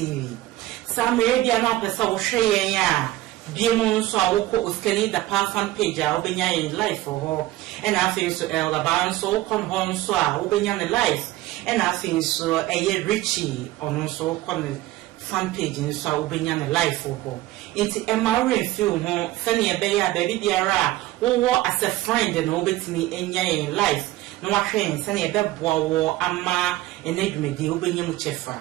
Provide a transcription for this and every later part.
TV. Some media no pesa wo hwe ya biemu so a wokọ uskani da pa fan page a obenya in live for ho. And afin so elder ban so kon hon so a obenya ne live. And afin so eye Richie ono so kon fan page in so obenya ne live for ho. Inti emare film ho fani ebe ya baby biara wo as a friend no obetimi enya in live. No ahwen se na ebeboa wo ama enedwumedi obenya mu chefa.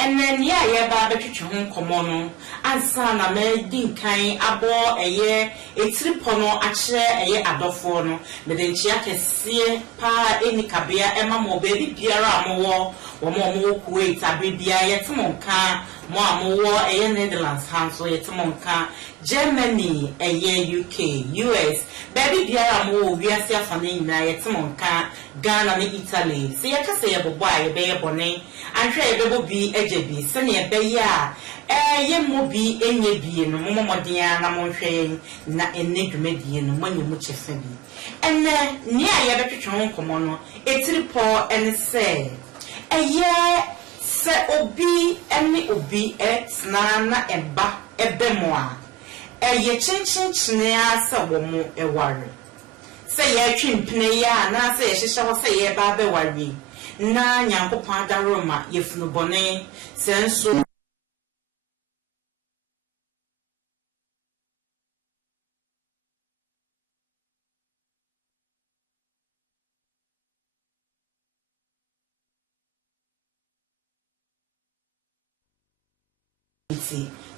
And then yeah ba betwetwe ho komo no ansa na me din kan abo eye etripono akire eye adofo no me de nchia kese pa eni kabea ema mo baby biara amowo wo mo Kuwait abibia yetemonka mo amowo eye Netherlands hanso yetemonka Germany eye UK US baby biara mo wiase afane nyina yetemonka Ghana ne Italy se yakase ye bobo a ye be ye bone anhwe ye bebo bi ejebi se ne ye be ya ye mo bi enye bi no mo moden na mo hwe na enedwumedie no manyi mu chefa bi enne ni a ye betwetwe ho komo no etiripo ene se eye se obi ene obi na eba ebemo a eye chinchinchine asa wo mo eware se ye twimpene ya na se ye hihye ho se ye ba be ware na nyankopon adaroma ye funubone senso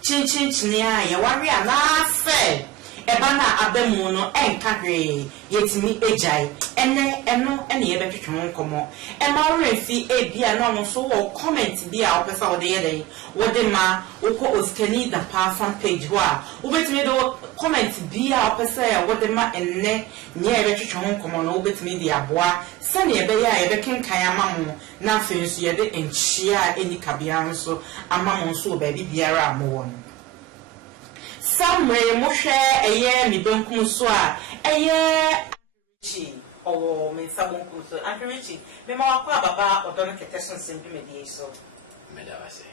chinchinchine a ye ware na se eba na abemu no enka hwe yetimi ejai eno ye betwetwe ho nkomo ema refi ebia na no so wo comment bia opesa wo de yeden wo de ma uko oskani da pa fan page ho a wo betimi do comment bia opesa wo de ma enne nye betwetwe ho nkomo no wo betimi de aboa se ne ebe ya ye bekenkan amamu na afi nso ye de enchia eni kabia nso amamu nso ba biara amowo no somewhere mo hwe eye mi benkum so a eye Richie o me sabonkum so Richie me ma wakwa baba odono keteson sembi me die so me da wase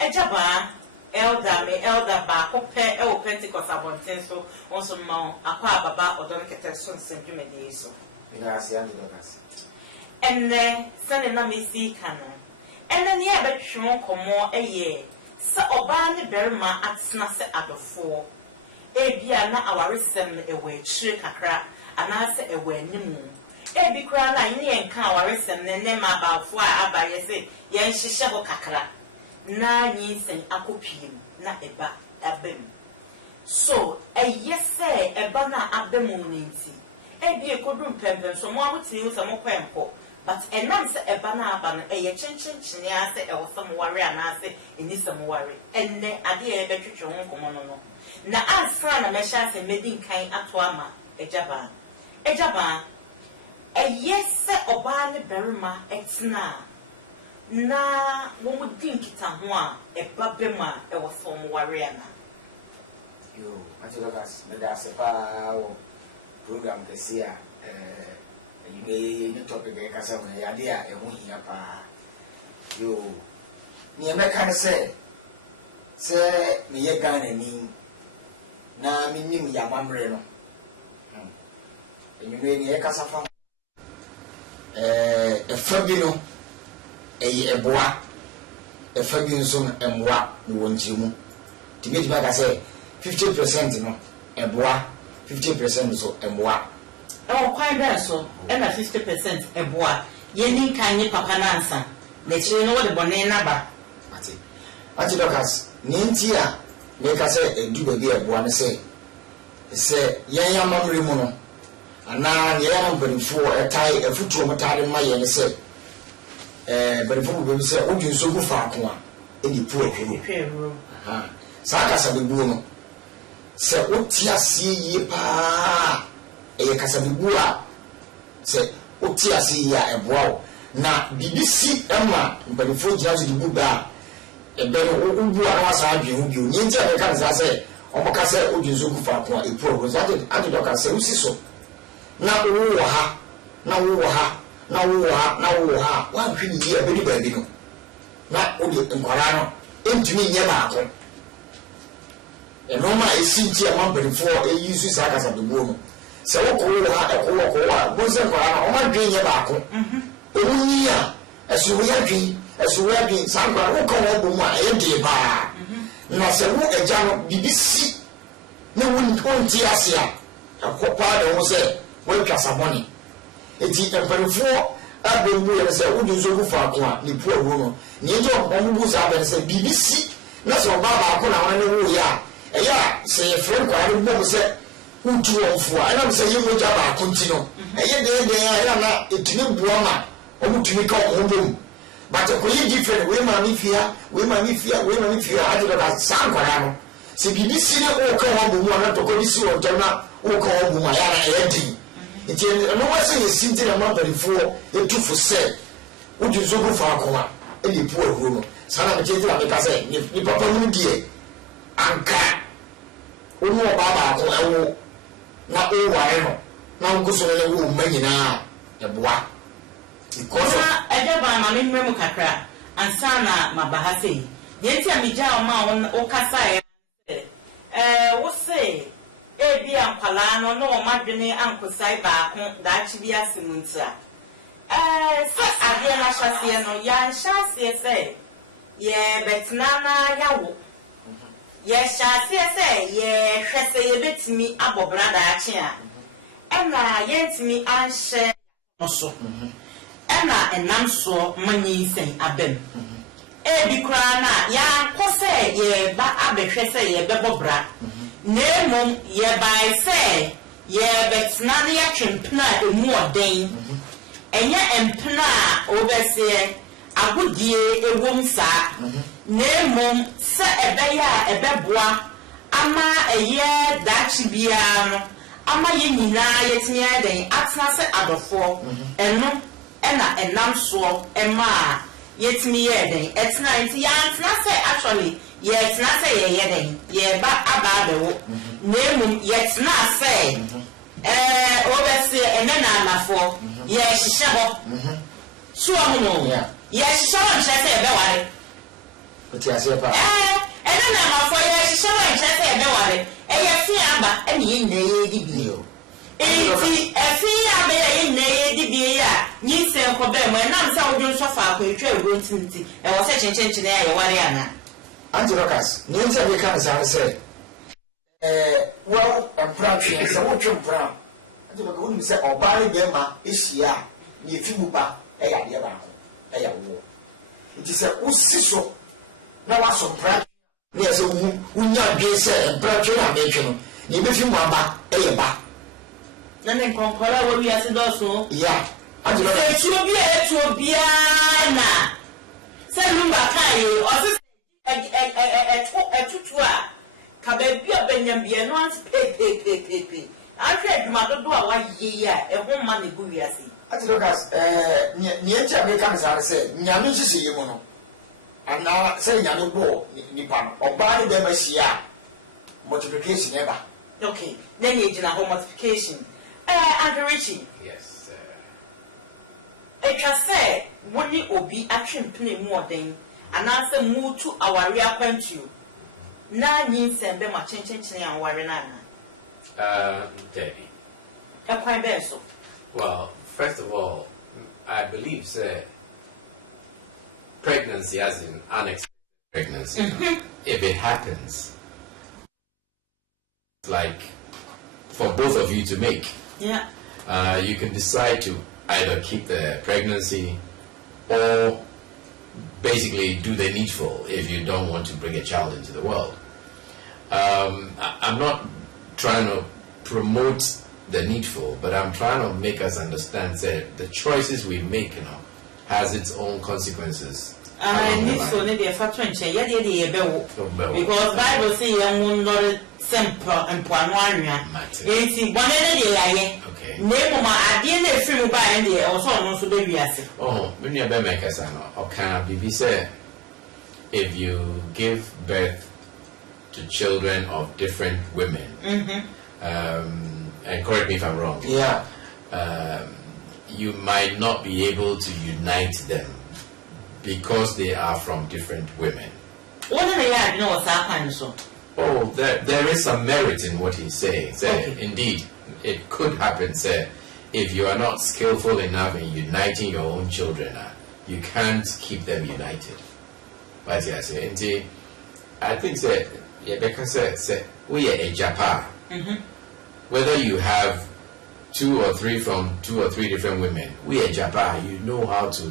ejaba elder ba ko pe e o Pentecost abonten so onso ma akwa baba odono keteson sembi me die so me da wase and do wase enne sane na me si kanu enne ne ya betwon komo eye sa oba ne berma atena se adofo ebia na awaresem ewe chire kakra ana se ewe animu ebi kra na yin enka awaresem ne ma baafo a abaye se yen hihye ho kakra na yin sen akopiem na eba abem so eyese eba na abem nti ebi ekodum pempem so mo abuti so mo kwempo but enam se eba na aba no eye chinchinchine ase e wosam ware anase enisam ware enne ade e betwetwe ho komo no na ansa na mesha se medin kan ato ama ejaba eyese oba ne berima etna na wo mudin kita ho a eba bema e wosam ware ana yo atilokas me da se pa o program kesia you may not talk again because of the idea and won't hear pa. You near Mecca say me a gun and me na meaning ya mamreno. And you may near Casafa a Fabino a bois a Fabinson and what you want you to get back. I say 50% no a bois 50% so and what. Oh, quite well, so, and 50% a bois. Yenny can you papa answer. Let you know the bonnet ba. Ati Docas, Nintia, make us say a do baby a bois say Yaya Mamri Mono, and now Yam but for a tie a foot to a tie in my and say, but if we say, oh, you so far in the poor Sakas of the Bruno. Say, what tia see ye pa. E kasabibua se otia si ya eboa na bibisi ema mpanifo gyazu di buba e be no ubu ara wasa adwe hu bi onye ntia be kan sa se omoka se odunzo ku fa ko e pro ko ade doka se usiso na wo ha wa hwini ye be ni ba bi no na odi nkwara no entumi nye baako enoma esinti e mampanifo eyisu sa kasa bebuo no se wo ko ha ko ha bo se nkwara no o ma dwen nye baako owuni a esu ya dwen sa nkwara wo ko wo bo mu a e de ba na se wo eja no bibisi na wonti ase a akopa de wo se wo twa saboni eti empanifo abembu ya se wo dun so ku fa ko a ni pu awu no ni ejo omubu sa be se bibisi na so ba ba ko na wan wo ya eya se friend kwa ri bo se utu onfo a na se yimo ja ba ko ntino eye de ya na etini buo ma omutumi ka ombom but ko yi different we ma mi fia ade da sankwara no se bibisi ne o ka ombom na to ko bisi o tona o ka ombom ya na edi enti no wa se yesinti na mambarifo etufo se udu zogo fa akoma e pu ahuro no sana me tete na me ka se ni papa mu die anka onu baba ko ewo na o ware no na nkuso ne wo manyina eboa because ejaba ma me mmemu kakra ansa na mabahase yenti amija o ma o kasa wo se ebi ankwala no no madwene ankosai baako da chi bi asimuntia se ade na hyase no ya hyase se ye betnana yawo ye hyase se ye hwese ye betimi abobra da achi a ena yentimi anhye no so ena enam so manyi sen abem ebi kra na ya kose ye ba abehwese ye bebobra nemom ye bai se ye betna ya twempna emu oden enye empna obese agodie ewom sa nemom se ebeya ebeboa ama eye dachi bia no ama ye nyina yetimi aden atna se adofo eno ena enam so ema yetimi ye den etna nti ya atna se actually yetna se ye den ye ba aba bewo nemum yetna se obese enena anafo ye hihye ho so amuno ye hihye ho nche se ebe ware oti ase pa enena anafo ye hihye ho nche se ebe ware eye fi aba eni ye neye di bio enti efi aba ye neye di bio ya nyi se ko be mo na nsa odun so fa ko etwa ego ntinti e wo se chenchenchen ya ye ware ana Antilokas, ni nti abi kan sa se well empratry se wo twempra antilokas wonu se obare be ma ehia ni efimu ba e ya de ba ko e ya wo nti se usiso na wa so pra ni se unya dwe se empratry na be twe no ni be fimu aba e ye ba na ne konkora wo wi ase do so ya antilokas se tuo bia na se lumba kai o etutu a kabebi abanyambia no anse pepepepepe ahwe adwuma dodo a waye ya eho ma ne gu wiase Antilokas ni enti abi kan sa se nyame hisi yemo no ana se nyame bo nipa no oba ni be ma hia multiplication eba okay then you gina multiplication and Richie yes sir etwa se woni obi atwempene mu oden anase mutu aware akwantu na nyinsen be ma chenchenchen aware na Daddy. Ekwan be so. Well, first of all, I believe say pregnancy as in unexpected pregnancy. If it happens, it's like for both of you to make. Yeah. You can decide to either keep the pregnancy or basically do the needful if you don't want to bring a child into the world. I'm not trying to promote the needful, but I'm trying to make us understand that the choices we make, has its own consequences. Needful ne dey fa twenche ye dey because Bible say you will not simple and poano anwa. Enti bone ne dey yaye. Okay. Ne mo ade na efiri mu ba en dey o so no so be wiase. Oh, me nua be make us no. Okay, bibi say if you give birth to children of different women, and correct me if I'm wrong. Yeah. You might not be able to unite them because they are from different women. What do they add? No, what's happening so? Oh, there is some merit in what he's saying. Say, indeed, it could happen, say, if you are not skillful enough in uniting your own children, you can't keep them united. But yes, indeed, I think, say, because we are a Japan. Whether you have 2 or 3 from 2 or 3 different women, we are Japan. You know how to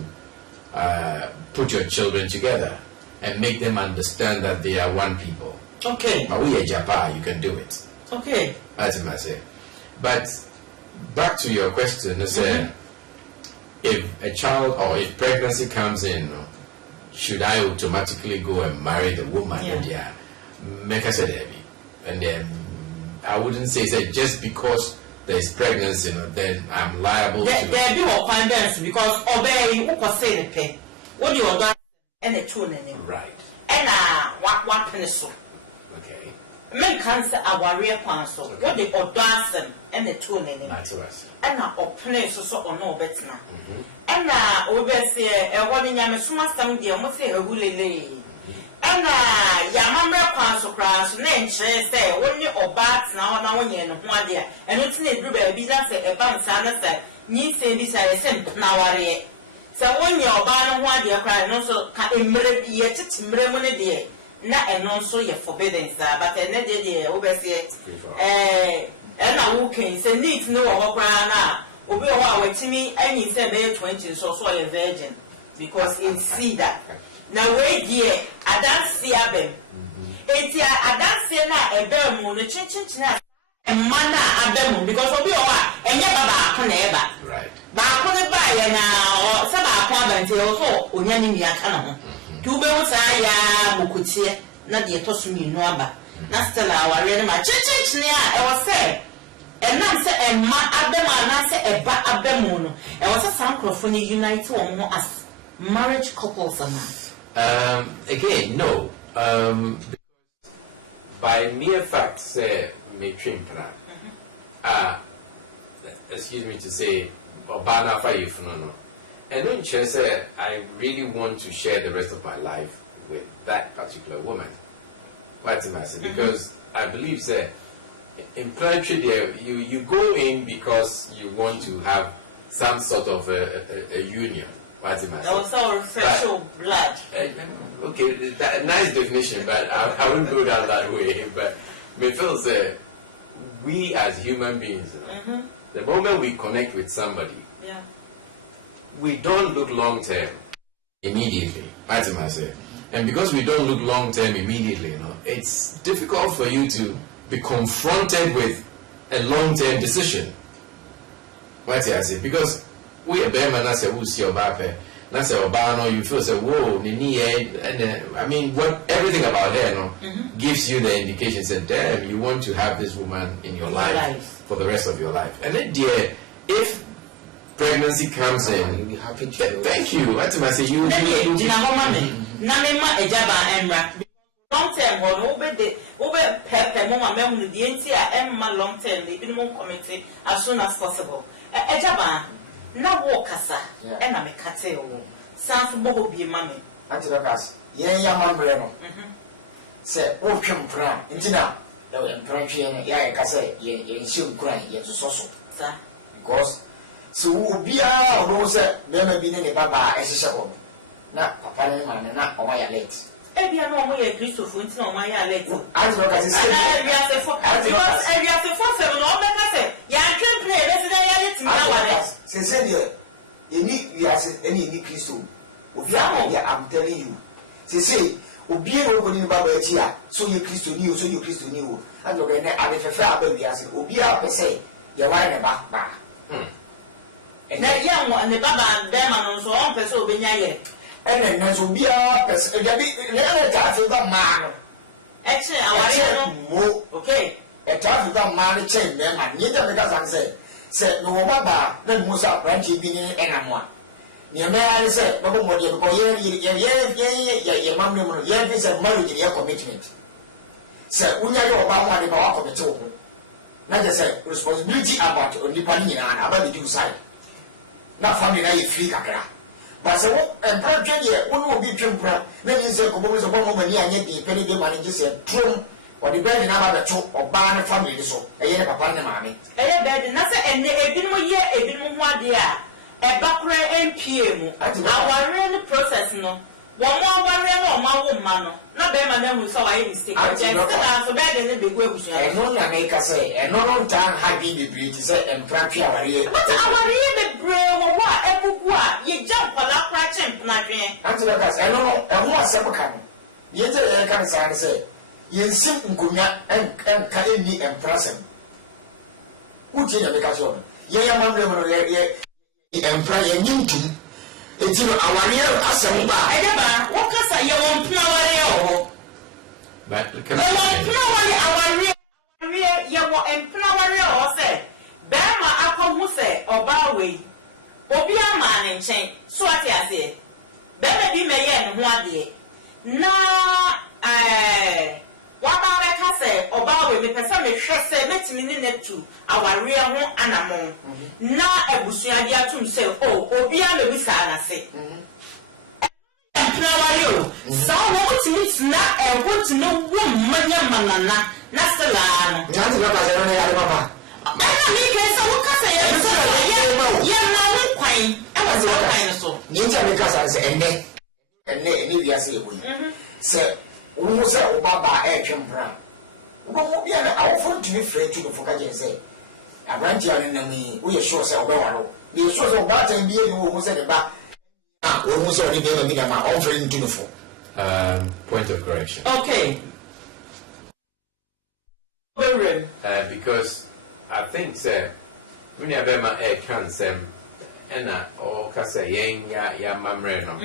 put your children together and make them understand that they are one people. Okay. But we are Japan, you can do it. Okay. That's what I say. But back to your question, if a child or if pregnancy comes in, should I automatically go and marry the woman? Yeah. Make us a baby. And then I wouldn't say just because there is pregnancy, then I'm liable to. There be more confidence because obey you say the pay. What do you order and a tune in right. And what pencil. Okay. Men can't say a warrior council. What the order and the tune in That's what and open so or no better. And over say a one in Yamasuma some dear must say a woolly. And Yamamra council cross name say only or bats now and one dear and it's need to be business a bank sana said ni say this I sent now. So when you're banning one dear cry also can yet it's remedy dear. Not and also your forbidden but another day over say and I walking say need to know what now. Obi wa to me and he said May 20 so a virgin because in see that. Now wait dear, I don't see a bem. I don't see a bem on the chin and mana a bem because Obi and never back on ever. Right. Back on the buyer now or some apartment also Unyani Yakano. 2 bells I Mukutia, not the Tosumi Noaba. Not still our really my chin near I was saying. And now say a ma abema and say a ba abemono. And was a microphone unite one more as marriage couples again, no. By mere fact, say me trim plan. Excuse me to say, Obana for you no. And don't just say I really want to share the rest of my life with that particular woman. What's the matter? Because I believe say. In planetary there, you go in because you want to have some sort of a union. What's the matter? Also special blood. Okay, nice definition, but I wouldn't go down that way. But me feel say we as human beings, the moment we connect with somebody, we don't look long term immediately. What's the matter? And because we don't look long term immediately, it's difficult for you to be confronted with a long-term decision. What I say? Because we are better than say who see your bape. Not say Obano, you feel say whoa, and I mean what everything about her gives you the indication. Say damn, you want to have this woman in your life for the rest of your life. And then dear, if pregnancy comes in, you'll be happy to thank you. What I say? You. Long term, over pepper, Mama Mem, the entire Emma long term, the minimum committee as soon as possible. Ejaba, now walk us, and I'm a cateo. Sounds more be mammy. Antilokas, Mamma, say, opium crown, Intina, though in Pranchian, Cassa, ye soon crying, yet to so, sir. Because so be a rose, never been any baba as a shovel. Not Papa and not on my late. Ebi ano mo ye Christopher nti na o ma ya let. As look at this. Because every after 47 no be ka say ya twem play be say ya let me na wale. Say there you need you as any Christo. Obi I'm telling you. Say obi e wo ni baba echi a so ye Christo ni o so ye Christo ni o. And look na ade fefe aba wi ase obi a pe say ye wa ne ba. Na ya mo ne baba dem no so on pe say obenya ye. And then so be a man. Actually, okay. A child without man chain them and neither because I said no baba, then Musa Branchy being and one. Your man said, no more because your mamma, yes, a marriage in your commitment. Sir, we are about one about commitment. Not just say responsibility about only Panina about the two side. Not family free kakra. But so and project here, one will be trimpra. Then you say, Composure, one woman, and penny the money just said, true, or the bed in our two or barn family, so a year upon the mammy. A bed, nothing, and a bit more year, a bit more dear. A background NPM. Our real process, no. One more warrior or my woman, not them and them who saw I mistake. I just bad in the big way. And no one make us say, and no time happy the beauty say, and practice our real. But our real brave or what? You jump on that cratching, nothing. Answer us, and no, and what sepulchre. Yet I can say, you simple gunya and can be and present. Who did make us on? Ye, and pray and you too. It's our real assembly. I never. What can I say? You won't know. But our real, you won't empower or say, Bama Apple who say, or Bowie, or be a man in chain. So I say, Bama be mayor one day. Na, what I say, or Bowie, the person may say, let me in it too. Our real one animal. Na a busuadia to himself, oh, Obia may be say. So what means not and want to know woman, manana, Nasalano. Not to look at the Papa. I make so what can I say? Yeah, now quite. I was all kind of so. Ninja because I say, and maybe I say, Sir, who said Baba Action Brown? What be an awful to be afraid to the Focus say? I ran to an me, we are sure so well. You sure so bad and be who said about. Almost already gave a minimum offering to the full. Point of correction. Okay. Because I think, sir, when you have a cancer, and or Casa ya mamreno.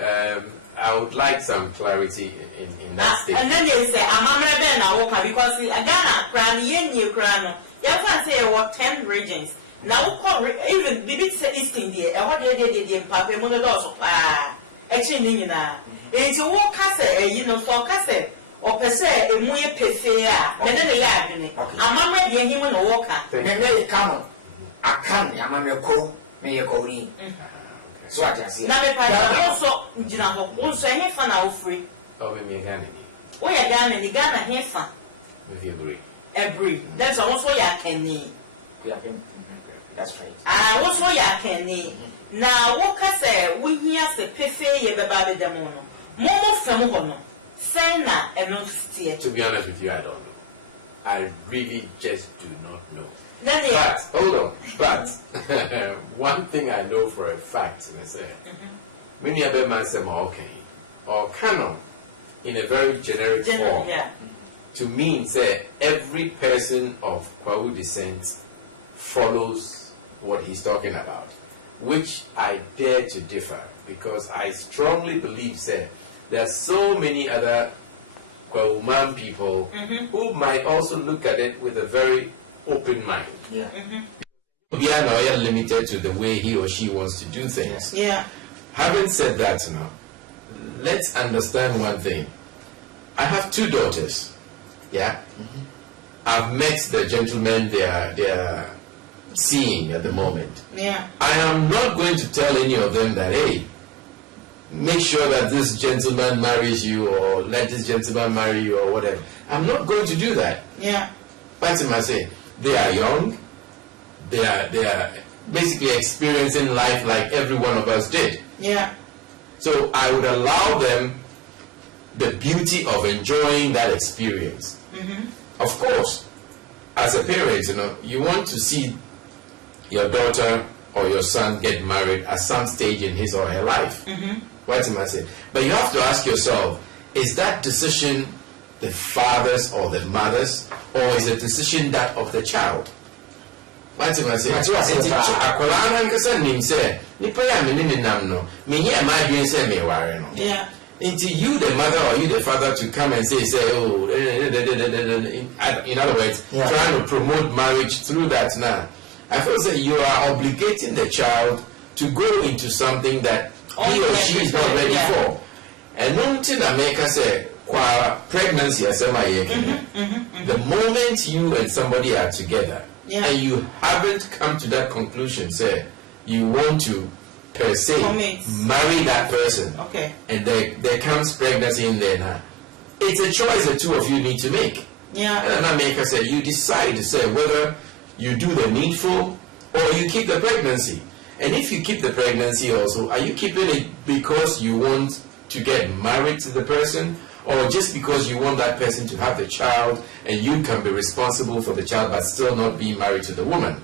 I would like some clarity in that statement. And then they say, I'm a mamreno because Ghana, Crown, Yen, Crown. You can say what 10 regions. Now, even the big East India, and what they did in Papa Monodos, actually, it's a walk cassette, you know, for cassette, or per se, a more pesea, and then they are in it. I'm not ready, him on a walker. And then they come. I can't, I'm on a call, may you go in. So I just see. Now, also, you know, also any fun out free. Oh, we may Ghana. Oh, you're Ghana, the Ghana here fun. If you agree. Agree. That's also your canny. That's right. What's what ya can now? What can say? We hear the pefe ye baby demono. Momo femono. Sena and not steer. To be honest with you, I don't know. I really just do not know. But hold on. But one thing I know for a fact, I say, many of them say okay or canon in a very generic form. Yeah. To mean say every person of Kwawu descent follows what he's talking about, which I dare to differ, because I strongly believe, say, there are so many other Kwauman people who might also look at it with a very open mind. Yeah. We are not limited to the way he or she wants to do things. Yeah. Having said that, now, let's understand one thing. I have 2 daughters. Yeah. I've met the gentlemen they are seeing at the moment. Yeah. I am not going to tell any of them that, hey, make sure that this gentleman marries you, or let this gentleman marry you, or whatever. I'm not going to do that. Yeah. Fatima say they are young. They are basically experiencing life like every one of us did. Yeah. So I would allow them the beauty of enjoying that experience. Of course, as a parent, you know, you want to see your daughter or your son get married at some stage in his or her life. What am I saying? But you have to ask yourself, is that decision the father's or the mother's, or is the decision that of the child? What am I saying? Yeah. Into you, the mother, or you, the father, to come and say, oh, in other words, trying to promote marriage through that now. I feel that you are obligating the child to go into something that he or she is not ready for. And one thing that make us say, pregnancy, the moment you and somebody are together, and you haven't come to that conclusion, say, you want to per se marry that person. Okay. And there comes pregnancy in there now. It's a choice the two of you need to make. Yeah. And I make her say, you decide to say whether you do the needful or you keep the pregnancy. And if you keep the pregnancy also, are you keeping it because you want to get married to the person, or just because you want that person to have the child and you can be responsible for the child but still not be married to the woman?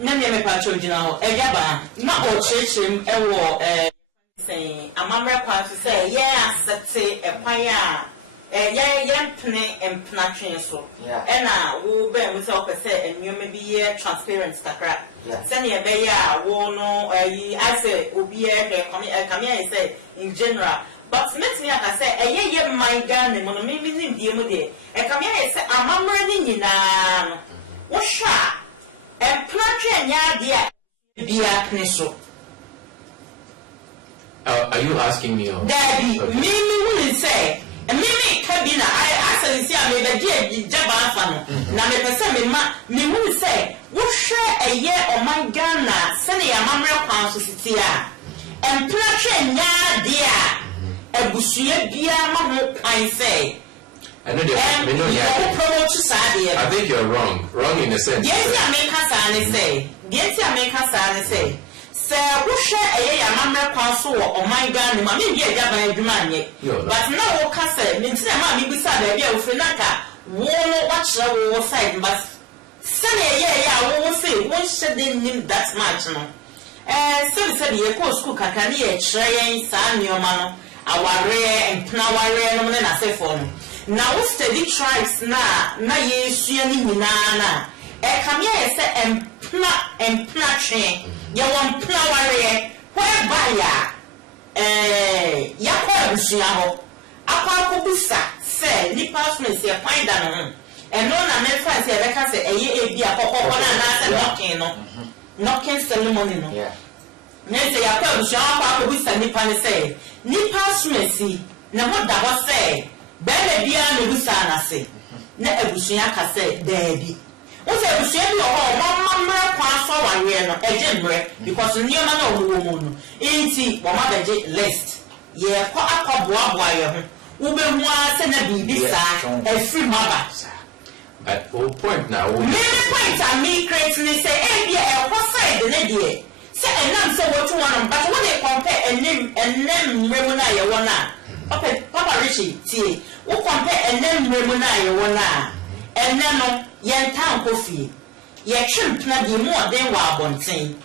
Transparent in general. But let me say, my gun, maybe the come here, say, I'm running in Washa and Platran Yadia Biakneso. Are you asking me? Daddy, Mimi will say, and Mimi Cabina, I actually see I made a dear Jabafano. Now, me will say, Washa a year or my gun, sending a mamma council and Platran Yadia. I say. I think you're wrong. Wrong in a sense. Yes, I make us say. Yes, I make us say. Sir, who share a mamma council or my gun? Mammy, be a Javan, but no, Castle, means mammy beside a dear Frenaka. Won't watch the side, but Sunday, I will say, won't shed in that much. So said the echo school Kakani, Train, San, your man. Our and Pnaware no na se phone. Now steady tribes na ye suani nana. E come here say empna train. Ya won Pnaware whereby ya kwa busia ho. Akwa kobusa say nipa me say find am. And no na me fan say be ka say eye ebi akokko na say knocking no. Knocking ceremony no. Yeah. Nese ya kwa busia akwa kobusa nipa ne say nipa sumesi na mo da ho say be na bia na busa na say na abusuya ka say daabi o say abusuya bi ho mamma kwa so wanwe no ejemre because nioma na owo mu no enti wo ma beje list ye ko akoboa ye ho wo be hu a say na bibi sa every mother. At all point now me point am me create ni say e bia e ko side na die. Say and now say what you want, but when they compare a name Remuna Yawana, okay, Papa Richie, see, we compare a name Remuna Yawana, and then yan town coffee. Ye shrimp not be more than one thing.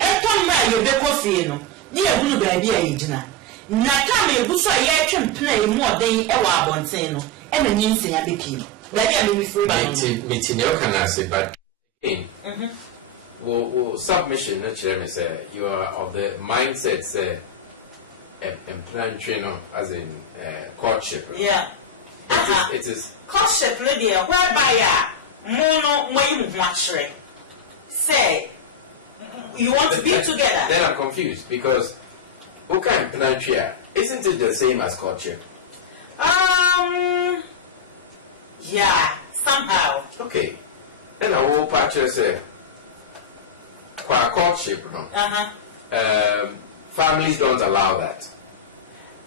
And come by your big coffee, no, near blue baby agena. Natami Busa ye shrimp play more than a wabon thing, and the means in a bikini. Like I mean, free by meeting your can say, but well, submission, naturally, say you are of the mindset, say, and plan trainer as in courtship. Yeah. It is courtship, Lydia, whereby mono way much say you want to be together. Then I'm confused because who can plan trainer? Isn't it the same as courtship? Yeah, somehow. Okay. Then I will patch say. For courtship, no? Families don't allow that.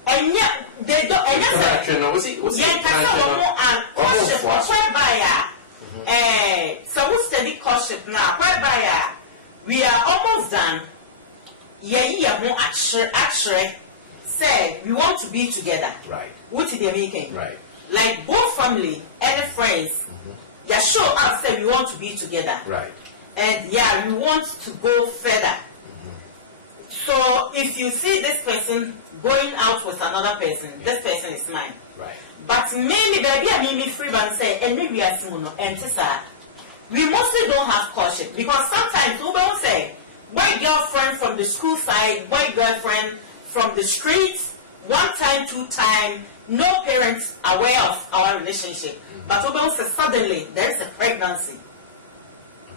And yet, they don't. And that's so we study courtship now. Whereby we are almost done. Yeah, actually, say we want to be together. Right. What did they making? Right. Like both family and friends. Yeah, show us say we want to be together. Right. And yeah, we want to go further. So if you see this person going out with another person, this person is mine. Right. But maybe baby, I mean, free and say, and maybe I see no, and we mostly don't have courtship because sometimes we don't say, white girlfriend from the school side, white girlfriend from the streets, 1 time, 2 time, no parents aware of our relationship. But we don't say suddenly there is a pregnancy.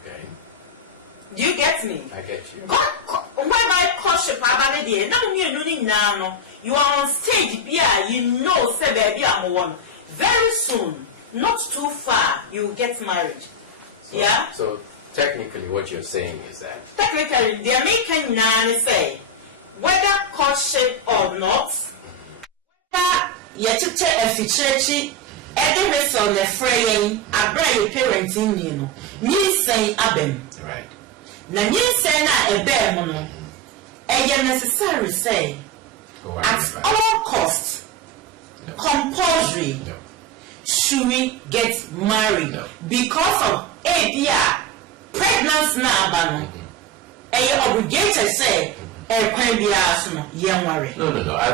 Okay. Do you get me? I get you. God, whereby courtship, you are on stage, you know, say baby, I'm one. Very soon, not too far, you get married. So, yeah? So technically what you're saying is that technically the American nan say whether courtship or not, yet to take a feature, every vessel the fraying, a brave parenting, you say abem. Right. Now, you say not a bear mono, and necessary say, at all costs, compulsory, should we get married because of pregnancy now, and you're obligated say. No. I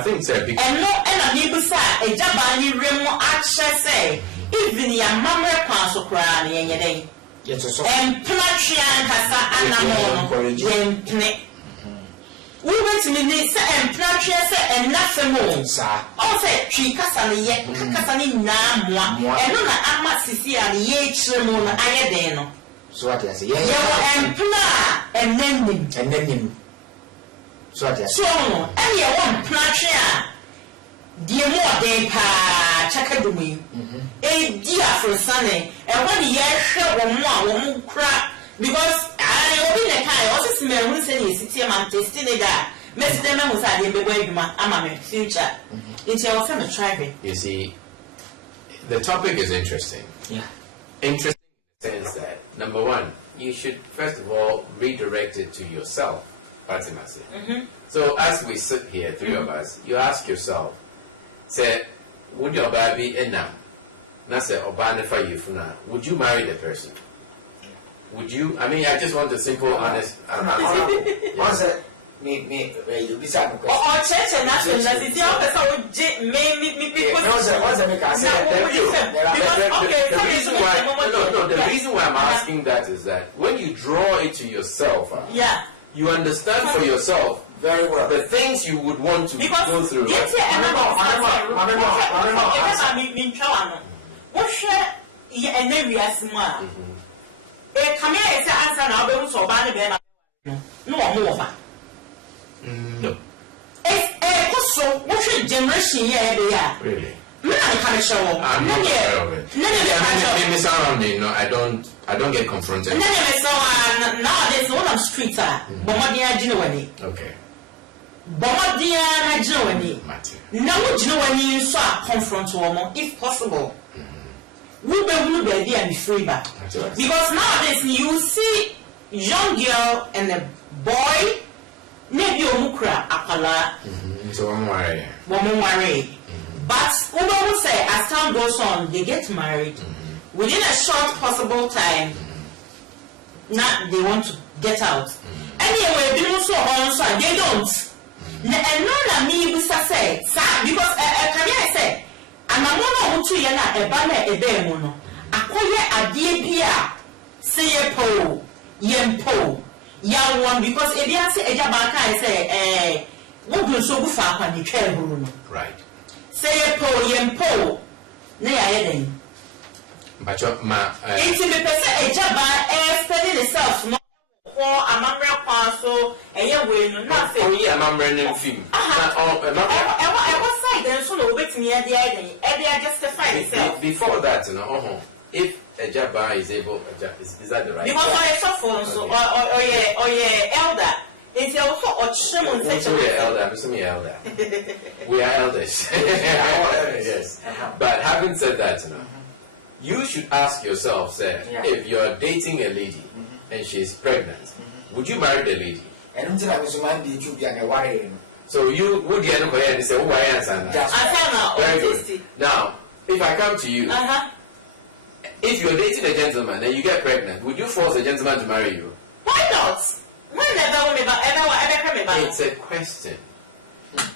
think so. And no, and a neighbor say, a Jabani Remo actually say, even your mamma council crying in your day. And Platrian has an animal, we went to me, say, and Platrian say, and nothing more, sir. All say, she Cassani yet, Cassani Namwa, and no, I'm not Sisia, and ye Tremon, Ayadeno. So what I say, and Pla, and then him. So, and you want Platia, dear more day pa Chakadumi, a dear for Sunday, and 1 year share one crap because I open a car, also smell who said he's sitting and tasting it that. Miss Demon was at the baby, I'm a future. It's your son of tribe. You see, the topic is interesting. Yeah. Interesting in the sense that, number one, you should first of all redirect it to yourself. So as we sit here, three of us, you ask yourself, say, would your baby enough? Would you marry the person? Would you? I mean, I just want a simple, honest. You decide the question. Oh, church and nationality. The reason why I'm asking that is that when you draw it to yourself, you understand for yourself very well the things you would want to go through. No. So, what's your generation here? Really? I'm not sure of it. No, I don't get confronted. Nowadays, what I'm streets are, Bomadia Genuine. Okay. Bomadia Genuine. Now, Genuine saw confront woman, if possible. We be and be free back. Because nowadays, you see young girl and a boy, maybe Omukra, Akala. So, one worry. But Uber will say, as time goes on, they get married. Within a short possible time, now they want to get out. Anyway, they also they don't. And none of me will say, because I say, I'm a woman to yana a banner a demono. Acquire a dear Pia, say a po, yempo, young one, because if you say a jabaka, I say, what will so far when you tell room? Right. Say a po, yempo, nay, I didn't. But your ma, it's in the person a jabba, studying itself, no, for a mamma, so a year will nothing. Oh, yeah, mamma and film. I was saying, then so wait me at the idea, and I justify itself. Before that, if a jabba is able, is that the right? Because I suffer, so, or elder. It's also a elder. We are elders. Yes. But having said that, you should ask yourself, if you're dating a lady and she's pregnant, would you marry the lady? So you would get over here and say, oh, I answer that. Very good. Now, if I come to you, if you're dating a gentleman and you get pregnant, would you force a gentleman to marry you? Why not? It's a question.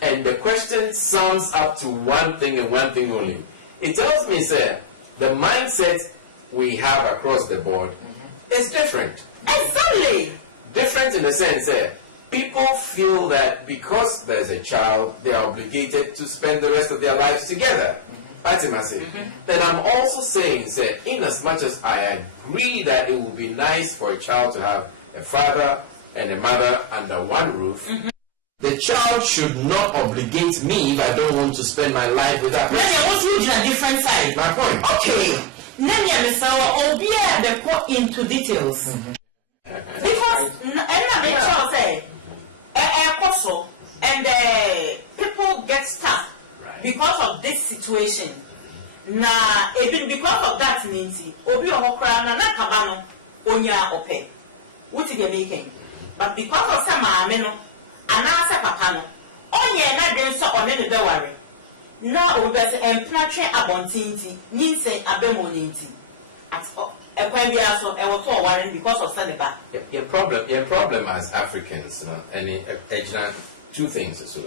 And the question sums up to one thing and one thing only. It tells me, sir, the mindset we have across the board is different. Exactly. Different in the sense that people feel that because there's a child, they are obligated to spend the rest of their lives together. Then I'm also saying, sir, in as much as I agree that it would be nice for a child to have a father and a mother under one roof, the child should not obligate me if I don't want to spend my life with that person. I want you to a different side. My point. Okay. Then you go into details. Because I say, get stuck because of this situation. Na even because of that ninti, obi ohokra na kaba no onya ope. What is the making? But because of some maame no, anasa papa no, onye na den so one ne be worry. Na obi be say emplatwe abontinti, ninse abemo ninti. At ekwan bia so e wo to worry because of Senegal. Your problem as Africans, you know, and two things. So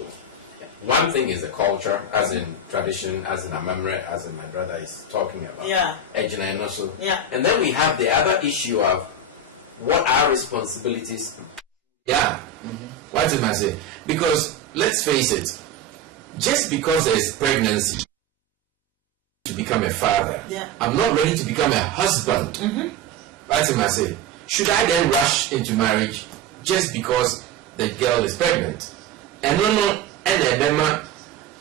one thing is the culture, as in tradition, as in Amamre, as in my brother is talking about. Yeah. Yeah. And then we have the other issue of what are responsibilities. Yeah. What did I say? Because let's face it, just because there's pregnancy to become a father, I'm not ready to become a husband. What did I say? Should I then rush into marriage just because the girl is pregnant? And then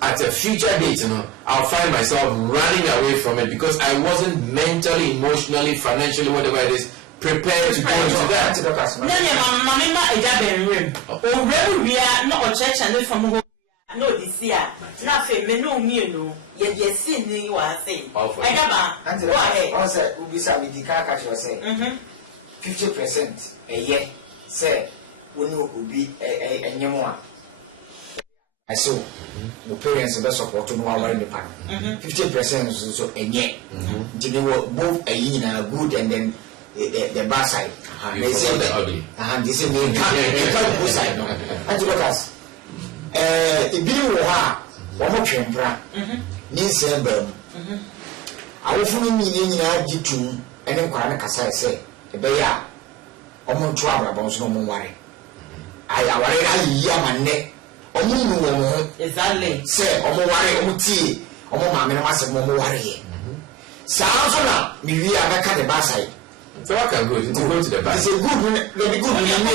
at a future date, you know, I'll find myself running away from it because I wasn't mentally, emotionally, financially, whatever it is, prepared to go into that. No, this year, nothing, no, no, yet you see me, you are saying. I never, go ahead. Also, we be the 50% a year, say, when you be a new I saw the parents best support to know our in the pan. 50% so a year. They were both a year good and then the bad side. They say the ugly. They say they can't go side. And to look us. It be one more chamber. December. I will fully mean in our G2 and then Kwanaka say, a bear. Omo trouble about no more worry. I already yam neck. Exactly. Say, omo worry, omo tea, omo mamma, master, omo worry. Sounds me, we are back at the bar side. So I can go to the bar. It's a good, very good in me.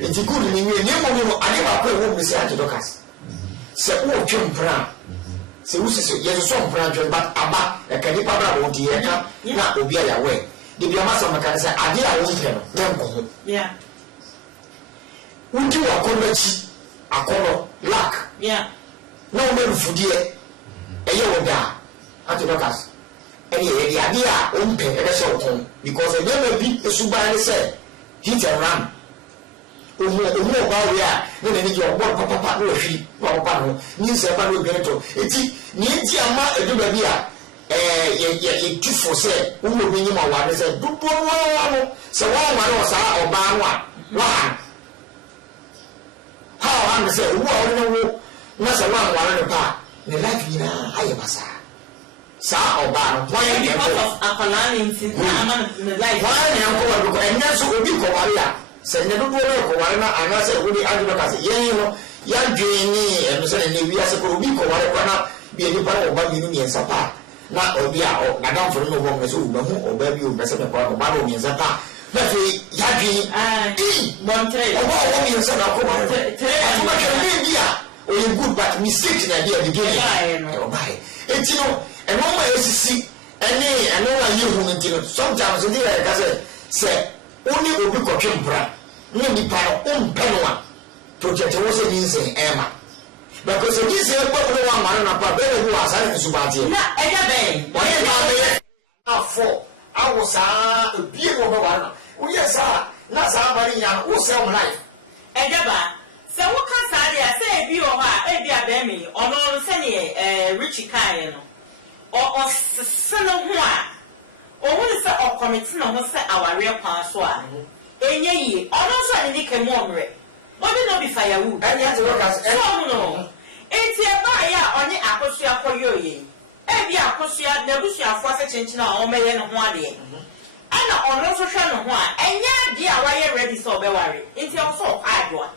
It's a good in me. I never play home with Santa Docas. Say, oh, Jim Brown. Say, who says, yes, some Brown, but Abba, a Canipaba won't hear, not will be away. The Biamasa Macan said, I did I won't have. Yeah. Would you a college? A color, luck. Yeah. No man for dear. A year da. At the doctors. And the idea won't pay a so because I never beat a Subani said, hit and run. Oh, about here, then I need your work, Papa, no fee, Papa, means a man will get to. It's needs your mother, do baby. You two for say, who will be my one? Said, do one, so one was our or bar one. How I'm saying, well, not a one the park. The life in a Ayabasa. Sa or bar, why because of Aqualan in life? Why and that's what we call Maria. Say, never go and I said, we are the Casa, young Jenny, and saying, we are supposed to be called be a part of Baby and Sapa. Not Obia or Madame for no woman or baby, or President of Babu and Sapa. But we Yaki Montre, or you good but mistake idea beginning. It's and all my see and no one you sometimes I say only will be cooking bra. No be part of penwa. Project was a insane Emma. Because this is a one man and a better who are selling Subati. Not 4 hours a beer over one. Oh, yes, sir. Not somebody who sell life. Edaba. So what can say you are a baby or no sending Richie Kyle or son of one. Or what is that or committing on our real password? And ye, also any can warm it. But it not be firewood. And yet, no. It's a buyer on the Aposia for you. Every Aposia, the Lucia for a change now, or may and one day. And on also shown one, and yet, dear, why you ready so be worried? It's your so hard one.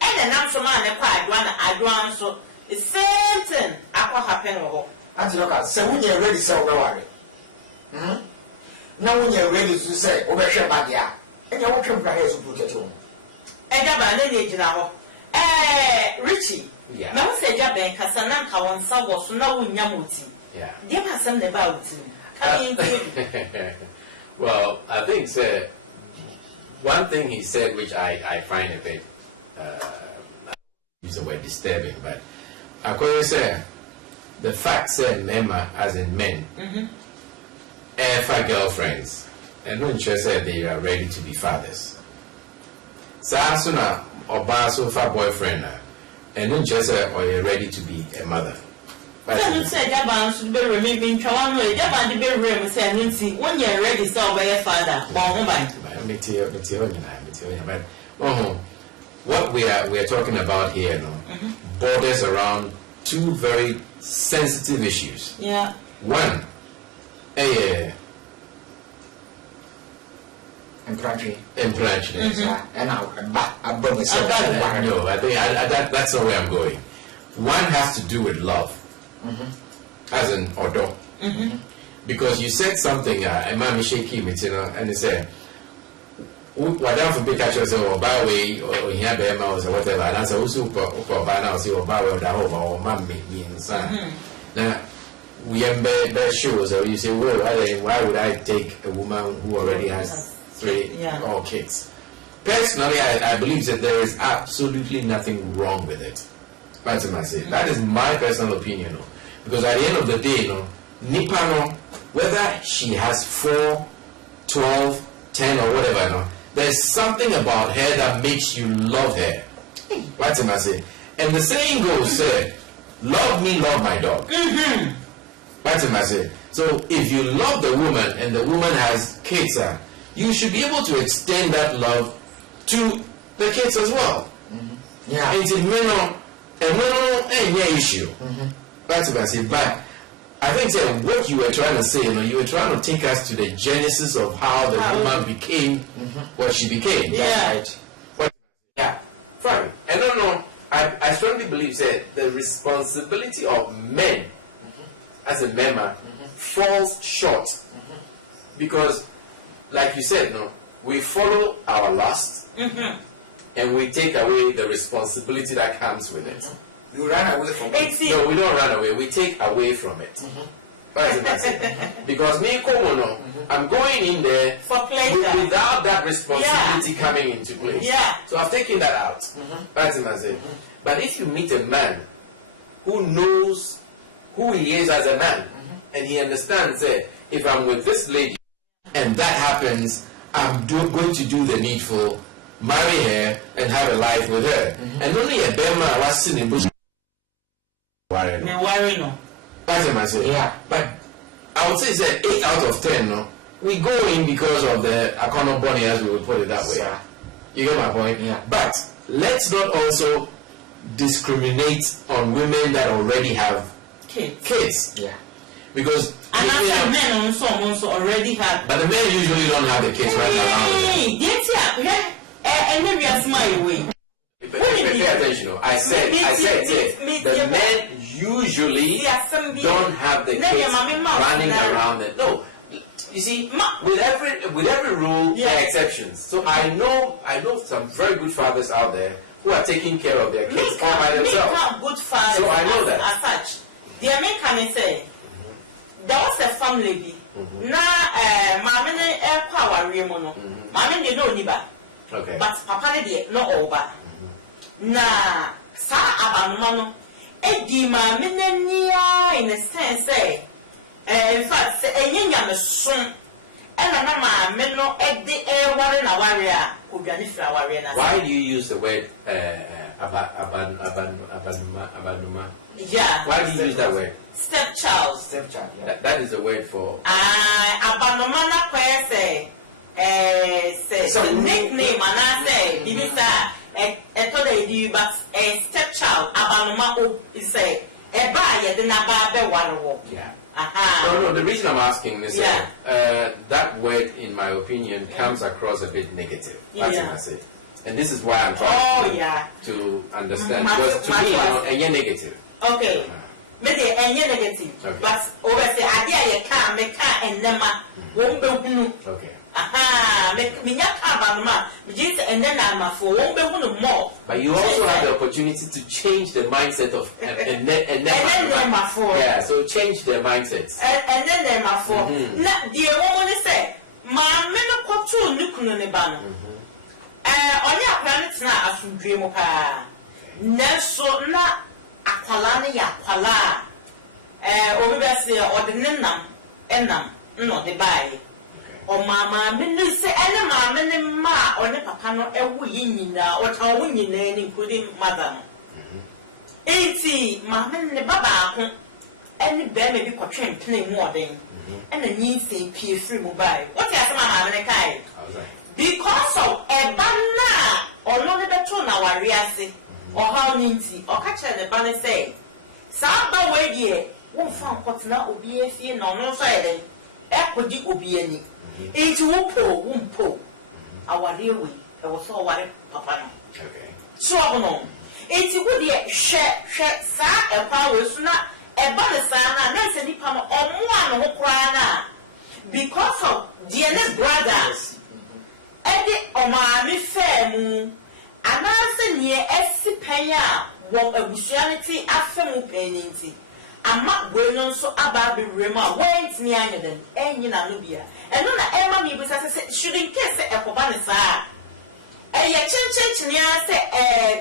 And an answer man, a quiet one, I do answer. The same thing, I happen over. And look at so when you're ready, so be worried. Now, when you're ready to say, over your backyard, and you're walking for his book at home. And about Richie. Yeah. Now say Jaban Casananka on Sabo, so now we Yamuti. Yeah. There are some about well, I think one thing he said which I find a bit use the word disturbing, but I could say the fact said men as in men, for girlfriends, and when she said they are ready to be fathers. Sasuna or Baso for boyfriend, and when she said or you're ready to be a mother. You said Japan should be removing Toronto, Japan to be removed, saying, when you're ready, so by your father, but what we are talking about here borders around two very sensitive issues. Yeah. One, implantry. And no, I think that's not where I'm going. One has to do with love, as an order. Because you said something, and he said, whatever big catchers or by way or here or whatever, and answer also by now, say, or by way or mammy means. Now, we have shows, or you say, well, why would I take a woman who already has 3 or kids? Personally, I believe that there is absolutely nothing wrong with it. That is my personal opinion. Because at the end of the day, Nipano, whether she has 4, 12, 10 or whatever, there's something about her that makes you love her. And the saying goes, love me, love my dog. So if you love the woman and the woman has kids, you should be able to extend that love to the kids as well. Yeah. It's a issue. But I think that what you were trying to say, you were trying to take us to the genesis of how the woman became what she became. Yeah. That's right. Yeah. Fine. And I strongly believe that the responsibility of men as a member falls short. Because, like you said, we follow our lust and we take away the responsibility that comes with it. You run away from it. No, we don't run away. We take away from it. Because me, I'm going in there for pleasure without that responsibility coming into place. Yeah. So I've taken that out. But if you meet a man who knows who he is as a man, and he understands that if I'm with this lady and that happens, I'm going to do the needful, marry her and have a life with her. And only a bema was sitting in bush. No. Yeah. But I would say that 8 out of 10, we go in because of the economic bonnie, as we would put it that way. Yeah. You get my point? Yeah. But let's not also discriminate on women that already have kids. Yeah. Because men also already have. But the men usually don't have the kids right around. And maybe a smile way. Pay attention. I said the men usually don't have the kids running around it. No, you see, with every rule there are exceptions. So I know some very good fathers out there who are taking care of their kids all by themselves. Good fathers. So I know that. As such, the American say there was a family. Na mama ne power we mono. Mama ne no niba. Okay. But papa ne no over. Na sa abanuma no edi ma me nania in a sense in fact enye nya me so ena na ma me no edi ware na ware a odwane fra ware na. Why do you use the word abanuma? Yeah. Why do you use that word? Stepchild. Yeah. That is the word for abanuma na kwa say the nickname and I say Binisa but a stepchild abanuma is a buyer the naba one. Yeah. Aha. No, the reason I'm asking is that word, in my opinion, comes across a bit negative. That's what I say. And this is why I'm trying to understand. Because to me, it's negative. Okay. Maybe any negative. But over the idea you can't make car and nema won't be. Okay. Aha, me and then I'm for won't be more. But you also have the opportunity to change the mindset of and then yeah, so change their mindsets. And then them are for not the woman say, my men of quattro nukuno nebano. On your planets now as from dream of her. Neso na akwala ne ya akwala obi be se o de nenam enam no de bae o mama me ne se ene mama ne ma o ne papa no ewu yinyina o ta wo nyina ni including mother no enti mama ne baba ho ene be me bi kwotwe mpene mu oden ena nyi se pie free mu bae what ya se mama ne kai because of ebana ono ne beto na ware ase or how ninti or catch the banner say Saba way dear won't find cotton obi a fee no side equity obi any it won't pull our real way there was so worried papa okay so no it would be share sa a power sooner a banner sana that's any palm or one who cry because of DNS brothers Eddie or my fair anase nie esi panya wo abusuanity afemu peninti ama gweno nso aba be rema went ni anyeden enyi na no bia eno na ema mi bisa se shouldn't case ekoba ne saa eye chenchenya se